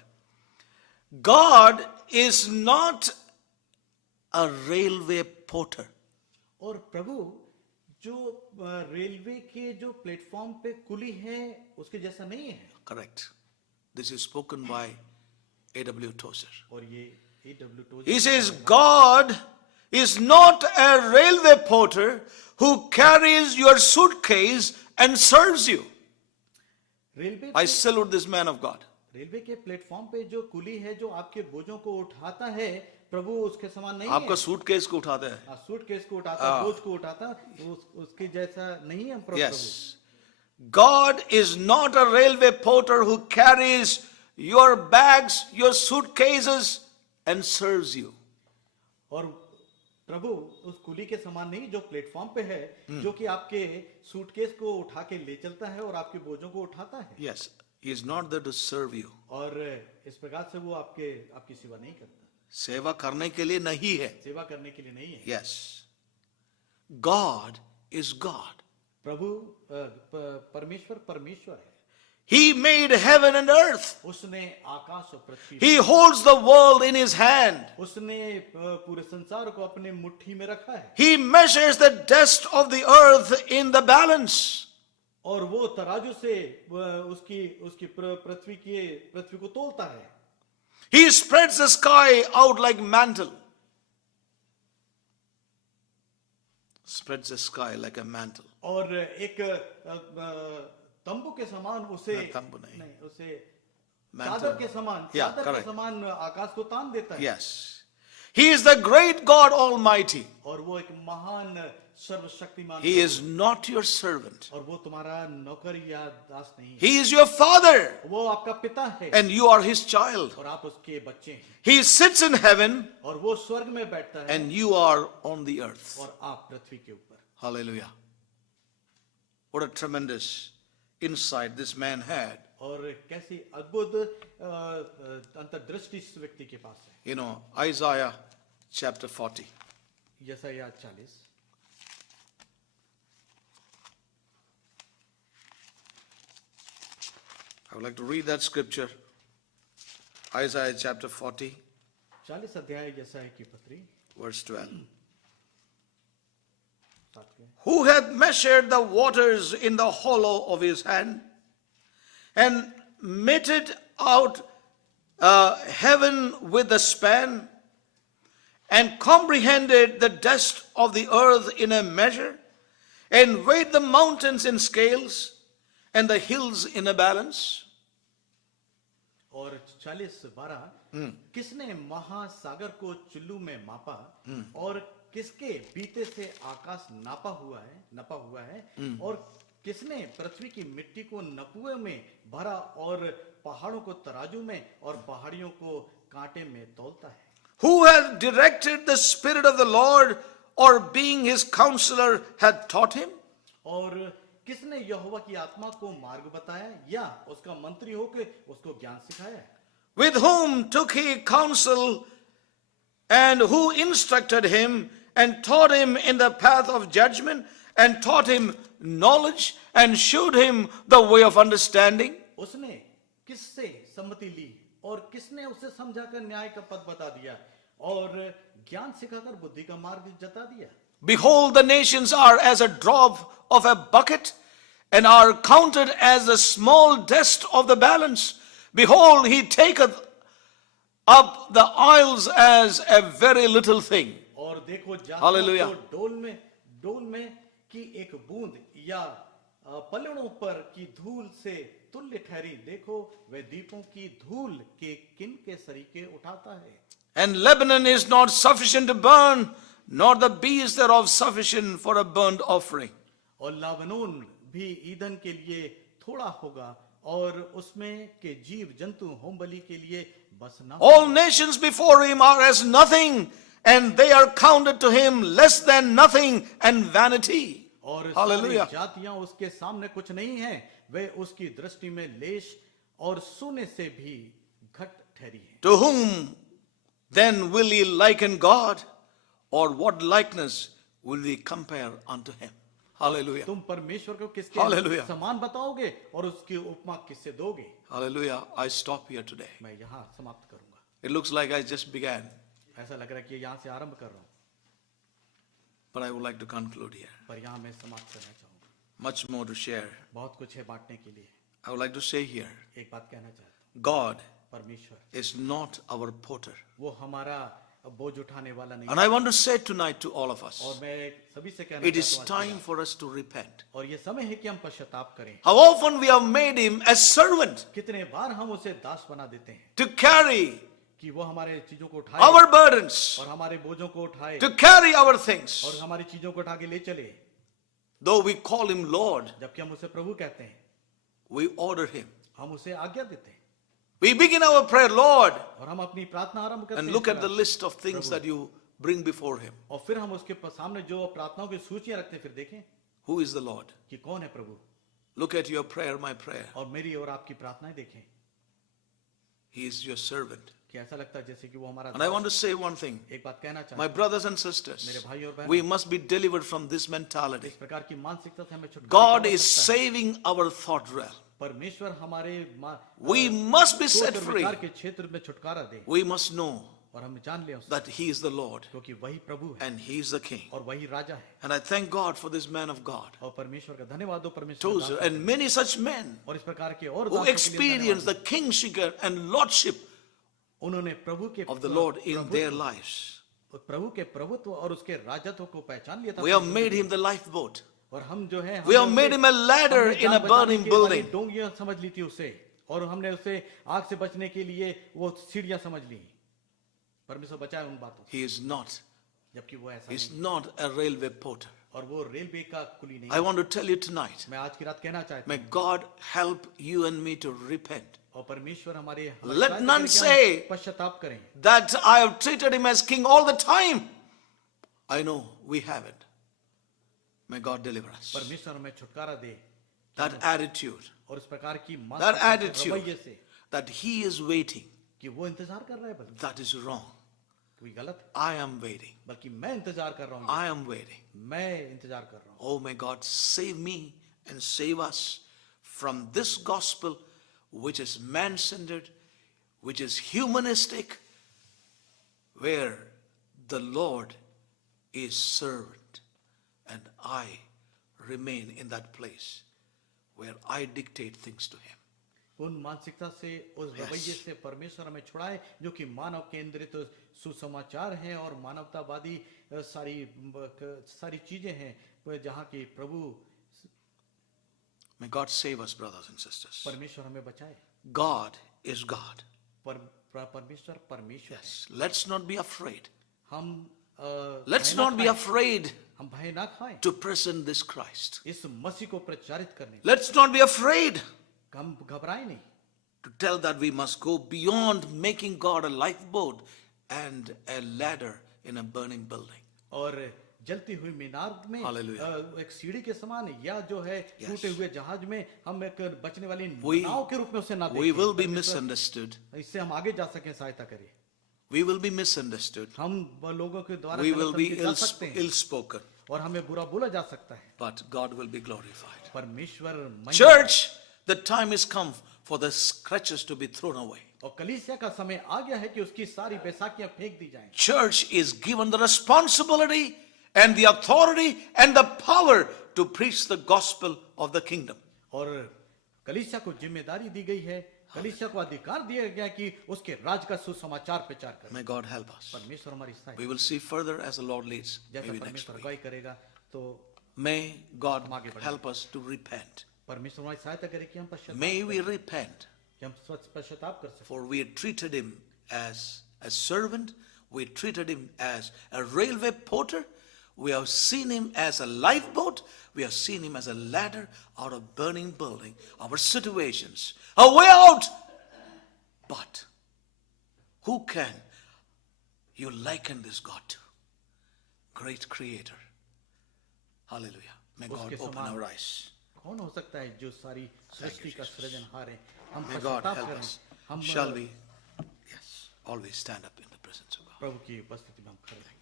God is not a railway porter. और प्रभु जो रेलवे के जो प्लेटफॉर्म पे कुली है उसके जैसा नहीं है. Correct. This is spoken by A.W. Tozer. और ये A.W. Tozer He says God is not a railway porter who carries your suitcase and serves you. Railway I salute this man of God. Railway के platform पे जो कुली है जो आपके बोझों को उठाता है, प्रभु उसके समान नहीं आपका है. सूटकेस को उठाते हैं. सूटकेस को उठाता, बोझ को उठाता, उसके जैसा नहीं है प्रभु. Yes. God is not a railway porter who carries your bags, your suitcases and serves you. और प्रभु उस कुली के समान नहीं जो प्लेटफॉर्म पे है, जो कि आपके सूटकेस को उठा के ले चलता है और आपके बोझों को उठाता है. Yes. He is not there to serve you. और इस प्रकार से वो आपकी सेवा नहीं करता. सेवा करने के लिए नहीं है. सेवा करने के लिए नहीं है. Yes. God is God. प्रभु परमेश्वर है. He made heaven and earth. उसने आकाश और पृथ्वी. He holds the world in his hand. उसने पूरे संसार को अपने मुट्ठी में रखा है. He measures the dust of the earth in the balance. और वो तराजू से उसकी पृथ्वी को तोलता है. He spreads the sky out like mantle. Spreads the sky like a mantle. और एक तंबू के समान उसे तंबू नहीं, उसे mantle. चादर के समान, Yeah, चादर के correct. समान आकाश को तान देता है. Yes. He is the great God Almighty. और वो एक महान सर्वशक्तिमान. He is not your servant. और वो तुम्हारा नौकर या दास नहीं है. He is your father वो आपका पिता है and you are his child. और आप उसके बच्चे हैं. He sits in heaven और वो स्वर्ग में बैठता है and you are on the earth. और आप पृथ्वी के ऊपर. Hallelujah. What a tremendous insight this man had. और कैसी अद्भुत अंतर्दृष्टि इस व्यक्ति के पास है. Isaiah chapter 40. यशायाह 40. I would like to read that scripture. Isaiah chapter 40, 40 अध्याय यशायाह की पत्री verse 12. 7 में. Who hath measured the waters in the hollow of his hand, and meted out heaven with a span, and comprehended the dust of the earth in a measure, and weighed the mountains in scales, and the hills in a balance? और 40:12 किसने महासागर को चुल्लू में मापा और किसके बीते से आकाश नापा हुआ है और किसने पृथ्वी की मिट्टी को नपुए में भरा और पहाड़ों को तराजू में और पहाड़ियों को कांटे में तौलता है. Who hath directed the Spirit of the Lord, or being his counselor hath taught him? और किसने यहोवा की आत्मा को मार्ग बताया या उसका मंत्री होकर उसको ज्ञान सिखाया? With whom took he counsel, and who instructed him, and taught him in the path of judgment, and taught him knowledge, and shewed him the way of understanding? उसने किससे सम्मति ली और किसने उसे समझाकर न्याय का पथ बता दिया और ज्ञान सिखाकर बुद्धि का मार्ग जता दिया? Behold, the nations are as a drop of a bucket, and are counted as the small dust of the balance. Behold, he taketh up the isles as a very little thing. और देखो Hallelujah. डोल में की एक बूंद या पलड़ों पर की धूल से तुल्य ठहरी, देखो वह दीपों की धूल के किन के सरीके उठाता है। And Lebanon is not sufficient to burn, nor the bees thereof sufficient for a burnt offering. और लाबनोन भी ईंधन के लिए थोड़ा होगा, और उसमें के जीव जंतु होम बलि के लिए बस न हो। All nations before him are as nothing, and they are counted to him less than nothing and vanity. और सारी Hallelujah. जातियां उसके सामने कुछ नहीं है, वे उसकी दृष्टि में लेश और सोने से भी घट ठहरी है। To whom then will ye liken God, or what likeness will ye compare unto him? Hallelujah. तुम परमेश्वर को किसके Hallelujah. समान बताओगे और उसकी उपमा किससे दोगे? Hallelujah. I stop here today. मैं यहाँ समाप्त करूंगा। It looks like I just began, ऐसा लग रहा है कि यहाँ से आरंभ कर रहा हूँ, but I would like to conclude here. पर यहाँ मैं समाप्त करना चाहूंगा। Much more to share. बहुत कुछ है बांटने के लिए। I would like to say here, एक बात कहना चाहता God हूँ, परमेश्वर is not our porter. वो हमारा बोझ उठाने वाला नहीं And I want to say tonight to all of और us, मैं सभी से कहना it is चाहता हूँ time for us to repent. और ये समय है कि हम पश्चाताप करें। How often we have made him a servant कितने बार हम उसे दास बना देते हैं to carry कि वो हमारे चीजों को उठाए our burdens, और हमारे बोझों को उठाए to carry our things. और हमारी चीजों को उठा के ले चले, Though we call him Lord, जबकि हम उसे प्रभु कहते हैं, we order him. हम उसे आज्ञा देते हैं We begin our prayer, Lord, और हम अपनी प्रार्थना आरंभ करते and हैं look इस at the तरह। list of things that you bring before him. और फिर हम उसके सामने जो प्रार्थनाओं की सूचियां रखते हैं, फिर देखें Who is the Lord? कि कौन है प्रभु, Look at your prayer, my prayer. और मेरी और आपकी प्रार्थनाएं देखें He is your servant. कि ऐसा लगता है जैसे कि वो हमारा And I Das want to say one thing. है। एक बात कहना चाहता My हूं, brothers and sisters, मेरे भाई और बहन, we must be delivered from this mentality. इस प्रकार की मानसिकता से हमें छुटकारा God पाना is सकता है। saving our thought realm. परमेश्वर हमारे We must be set सोच और free. विचार के क्षेत्र में छुटकारा दे We must know और हम जान ले उसे, that He is the Lord क्योंकि वही प्रभु है and He is the King. और वही राजा है। And I thank God for this man of God, और परमेश्वर का धन्यवाद दो परमेश्वर Tozer, का, and many such men और इस प्रकार के और who दासों के लिए experience the धन्यवाद। kingship and lordship उन्होंने प्रभु के of the Lord in their lives. प्रभु के प्रभुत्व और उसके राजत्व को पहचान लिया था। We have made Him the lifeboat. और हम जो है We have made Him a ladder in a burning building. डोंगियां समझ ली थी उसे, और हमने उसे आग से बचने के लिए वो सीढ़ियां समझ ली। परमेश्वर बचाए उन बातों से, He is not. जबकि वो ऐसा He's नहीं, not a railway porter. और वो रेलवे का कुली नहीं। I want to tell you tonight, मैं आज की रात कहना चाहता may हूँ, God help you and me to repent. और परमेश्वर हमारे Let सहायता none करें कि हम say पश्चाताप करें। that I have treated Him as King all the time. I know we haven't. May God deliver us. परमेश्वर हमें छुटकारा दे, That attitude, और इस प्रकार की that मानसिकता से, attitude रवैये से that He is waiting, कि वो इंतजार कर रहा है, बल्कि that is wrong. कोई गलत है, I am waiting. बल्कि मैं इंतजार कर रहा हूँ, I am waiting. मैं इंतजार कर रहा हूँ। Oh, may God save me and save us from this gospel which is man-centered, which is humanistic, where the Lord is served and I remain in that place where I dictate things to Him. उन मानसिकता से, उस रवैये से परमेश्वर हमें छुड़ाए जो कि मानव केंद्रित सुसमाचार हैं और मानवतावादी सारी चीजें हैं, जहाँ की प्रभु May God save us, brothers and sisters. परमेश्वर हमें बचाए। God is God. परमेश्वर परमेश्वर है। Yes. Let's not be afraid. हम Let's भय ना not be खाएं, afraid हम भय ना खाएं to present this Christ. इस मसीह को प्रचारित करने। Let's not be afraid हम घबराए नहीं to tell that we must go beyond making God a lifeboat and a ladder in a burning building. और जलती हुई मीनार में Hallelujah. एक सीढ़ी के समान, या जो है Yes. टूटे हुए जहाज में हम एक बचने वाली We- नाव के रूप में उसे ना We देखें। will be परमेश्वर misunderstood. इससे हम आगे जा सकें, सहायता करें। We will be misunderstood. हम लोगों के द्वारा We गलत will be समझे जा सकते हैं ill-spoken. और हमें बुरा बोला जा सकता है, But God will be glorified. परमेश्वर महिमा Church, the time is come for the scratches to be thrown away. और कलीसिया का समय आ गया है कि उसकी सारी बैसाखियां फेंक दी जाएं। Church is given the responsibility and the authority and the power to preach the gospel of the kingdom. और कलीसिया को जिम्मेदारी दी गई है, कलीसिया को अधिकार दिया गया कि उसके राज का सुसमाचार प्रचार करे। May God help us. परमेश्वर हमारी सहायता। We will see further as the Lord leads. जैसा Maybe next परमेश्वर week. अगुवाई करेगा तो May God हम आगे बढ़ें। help us to repent. परमेश्वर हमारी सहायता करे कि हम पश्चाताप May we करें, repent, कि हम पश्चाताप कर सकें। for we had treated him as a servant, we treated him as a railway porter, we have seen him as a lifeboat, we have seen him as a ladder out of burning building, our situations, a way out. But who can you liken this God to? Great Creator. Hallelujah. May God उसके open समान our eyes. कौन हो सकता है जो सारी सृष्टि का सृजनहार है? हम May God पश्चाताप help करें, us. हम Shall we? Yes. Always stand up in the presence of God. प्रभु की उपस्थिति में हम खड़े रहेंगे।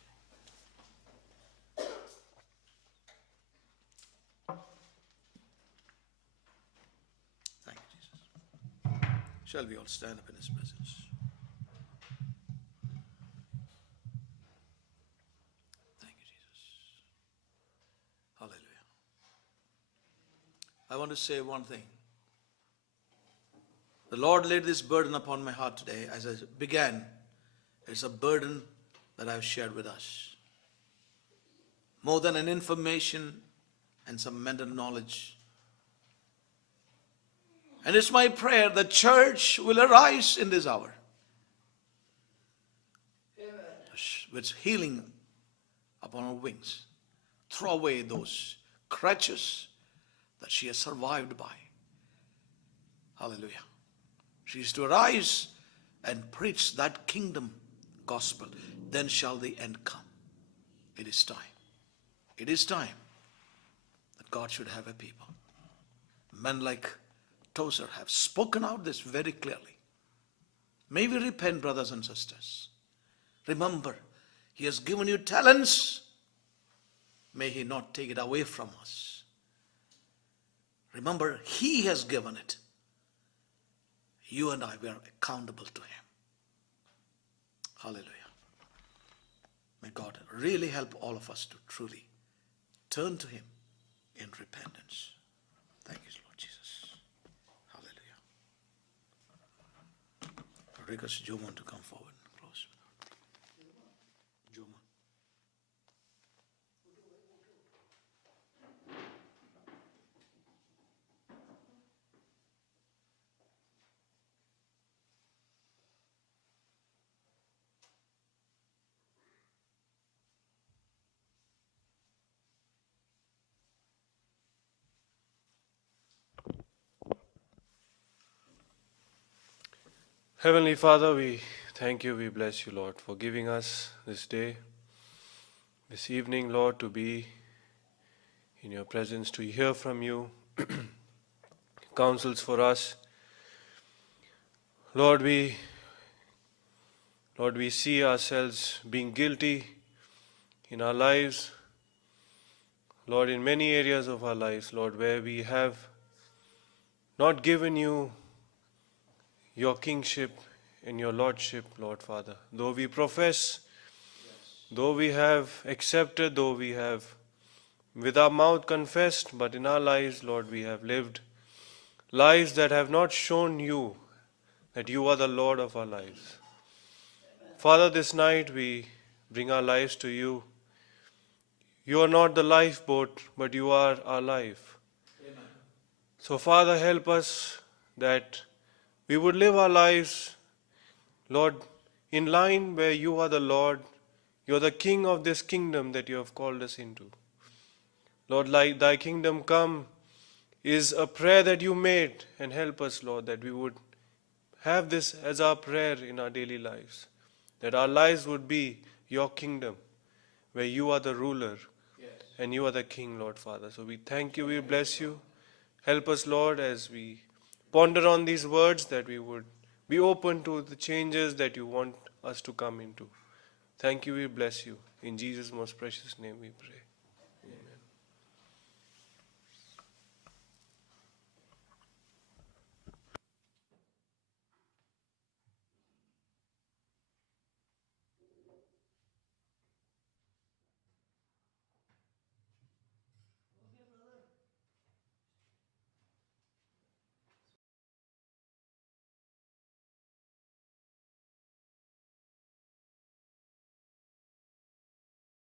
Thank you, Jesus. Shall we all stand up in His presence? Thank you, Jesus. Hallelujah. I want to say one thing. The Lord laid this burden upon my heart today as I began. It's a burden that I've shared with us. More than an information and some mental knowledge. And it's my prayer the church will arise in this hour. With healing upon her wings. Throw away those crutches that she has survived by. Hallelujah. She is to arise and preach that kingdom gospel. Then shall the end come. It is time. It is time that God should have a people. Men like Tozer have spoken out this very clearly. May we repent, brothers and sisters. Remember, He has given you talents. May He not take it away from us. Remember, He has given it. You and I, we are accountable to Him. Hallelujah. May God really help all of us to truly turn to Him in repentance. Thank you, Lord Jesus. Hallelujah. I request Joman to come forward and close. Joman. Heavenly Father, we thank you, we bless you, Lord, for giving us this day, this evening, Lord, to be in your presence, to hear from you, counsels for us. Lord, we see ourselves being guilty in our lives, Lord, in many areas of our lives, Lord, where we have not given you your kingship and your lordship, Lord Father. Though we profess, though we have accepted, though we have with our mouth confessed, but in our lives, Lord, we have lived lives that have not shown you that you are the Lord of our lives. Father, this night we bring our lives to you. You are not the lifeboat, but you are our life. Amen. So, Father, help us that we would live our lives, Lord, in line where you are the Lord, you are the King of this kingdom that you have called us into. Lord, like thy kingdom come is a prayer that you made, and help us, Lord, that we would have this as our prayer in our daily lives, that our lives would be your kingdom, where you are the ruler and you are the King, Lord Father. So we thank you, we bless you. Help us, Lord, as we ponder on these words, that we would be open to the changes that you want us to come into. Thank you, we bless you. In Jesus' most precious name we pray.